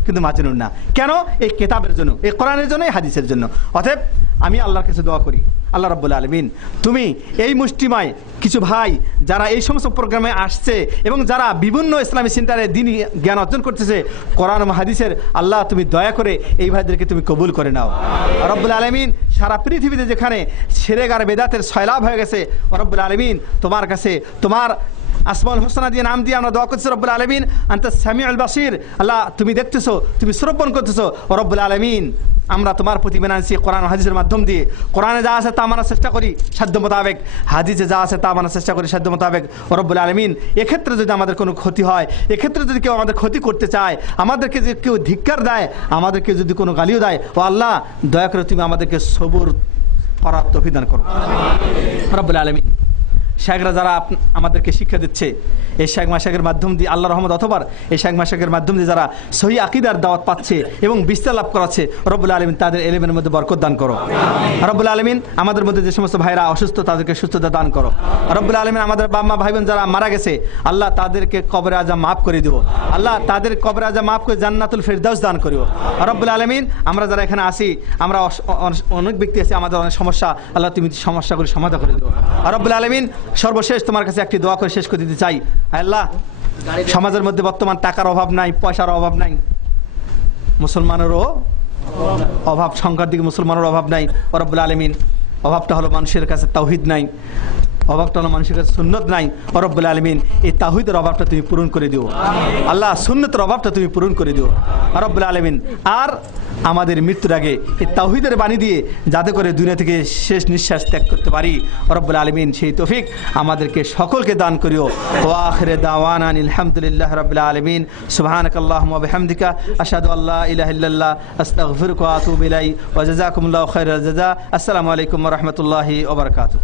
কিন্তু মাজনুন না। কেন? এই কিতাবের জন্য, এই কোরআনের জন্য, এই হাদিসের জন্য। অতএব আমি আল্লাহর কাছে দোয়া করি, আল্লাহ রাব্বুল আলামিন, তুমি এই মুষ্টিময় কিছু ভাই যারা এই সমস্ত প্রোগ্রামে আসছে এবং যারা বিভিন্ন ইসলামী সেন্টারে দ্বীনি জ্ঞান অর্জন করতেছে কোরআন ও হাদিসের, আল্লাহ তুমি দয়া করে এই ভাইদেরকে তুমি কবুল করে নাও রাব্বুল আলামিন। সারা পৃথিবীতে যেখানে শিরক বেদাতের সয়লাব হয়ে গেছে, রাব্বুল আলামিন তোমার কাছে তোমার আসমাউল হোসনা দিয়ে নাম দিয়ে আমরা দোয়া করছি, রব্বুল আলামিন আনতা সামিউল বাসির, আল্লাহ তুমি দেখতেছো, তুমি শ্রবণ করতেছো রব্বুল আলামিন। আমরা তোমার প্রতি মেনে কোরআন হাদিসের মাধ্যম দিয়ে, কোরআনে যা আছে তা মানার চেষ্টা করি সাধ্য মোতাবেক, হাদিসে যা আছে তা মানার চেষ্টা করি সাধ্য মোতাবেক রব্বুল আলামিন। এক্ষেত্রে যদি আমাদের কোনো ক্ষতি হয়, এক্ষেত্রে যদি কেউ আমাদের ক্ষতি করতে চায়, আমাদেরকে যদি কেউ ধিক্কার দেয়, আমাদেরকে যদি কোনো গালিও দেয়, ও আল্লাহ দয়া করে তুমি আমাদেরকে সবুর করার তৌফিক দান করো রব্বুল আলামিন। শেখরা যারা আমাদেরকে শিক্ষা দিচ্ছে, এই শেখ মাশাইখের মাধ্যম দিয়ে আল্লাহ রহমত, অথবা এই শেখ মাশাইখের মাধ্যম দিয়ে যারা সহি আকীদার দাওয়াত পাচ্ছে এবং বিস্তার লাভ করাচ্ছে, রব্বুল আলামিন তাদের ইলমের মধ্যে বরকত দান করো রব্বুল আলামিন। আমাদের মধ্যে যে সমস্ত ভাইরা অসুস্থ, তাদেরকে সুস্থতা দান করো রব্বুল আলামিন। আমাদের বাবা মা ভাই বোন যারা মারা গেছে, আল্লাহ তাদেরকে কবরে আযাব মাফ করে দিও, আল্লাহ তাদের কবরে আযাব মাফ করে জান্নাতুল ফেরদাউস দান করিও রব্বুল আলামিন। আমরা যারা এখানে আসি, আমরা অনেক ব্যক্তি আছি, আমাদের অনেক সমস্যা, আল্লাহ তুমি সমস্যাগুলি সমাধান করে দিও রব্বুল আলামিন। সর্বশেষ তোমার কাছে একটি দোয়া করে শেষ করে দিতে চাই, আল্লাহ সমাজের মধ্যে বর্তমান টাকার অভাব নাই, পয়সার অভাব নাই, মুসলমানেরও অভাব, সংখ্যার দিকে মুসলমানের অভাব নাই রব্বুল আলামিন। অভাবটা হলো মানুষের কাছে তাওহীদ নাই, অভাবটা হলো মানুষের কাছে সুন্নত নাই রব্বুল আলামিন। এই তাওহীদের অভাবটা তুমি পূরণ করে দিও আল্লাহ, সুন্নতের অভাবটা তুমি পূরণ করে দিও রব্বুল আলামিন। আর আমাদের মৃত্যুর আগে এই তাওহীদের বাণী দিয়ে যাতে করে দুনিয়া থেকে শেষ নিঃশ্বাস ত্যাগ করতে পারি রব্বুল আলামিন, সেই তৌফিক আমাদেরকে সকলকে দান করিও। ওয়া আখিরু দাওয়ানা আলহামদুলিল্লাহি রাব্বিল আলামিন। সুবহানাকাল্লাহুম্মা ওয়া বিহামদিকা আশহাদু আল্লা ইলাহা ইল্লাল্লাহ আস্তাগফিরুকা ওয়া আতুবু ইলাইক ওয়া জাযাকুমুল্লাহু খাইরাল জাযা। আসসালামু আলাইকুম ওয়া রাহমাতুল্লাহি ওয়া বারাকাতুহু।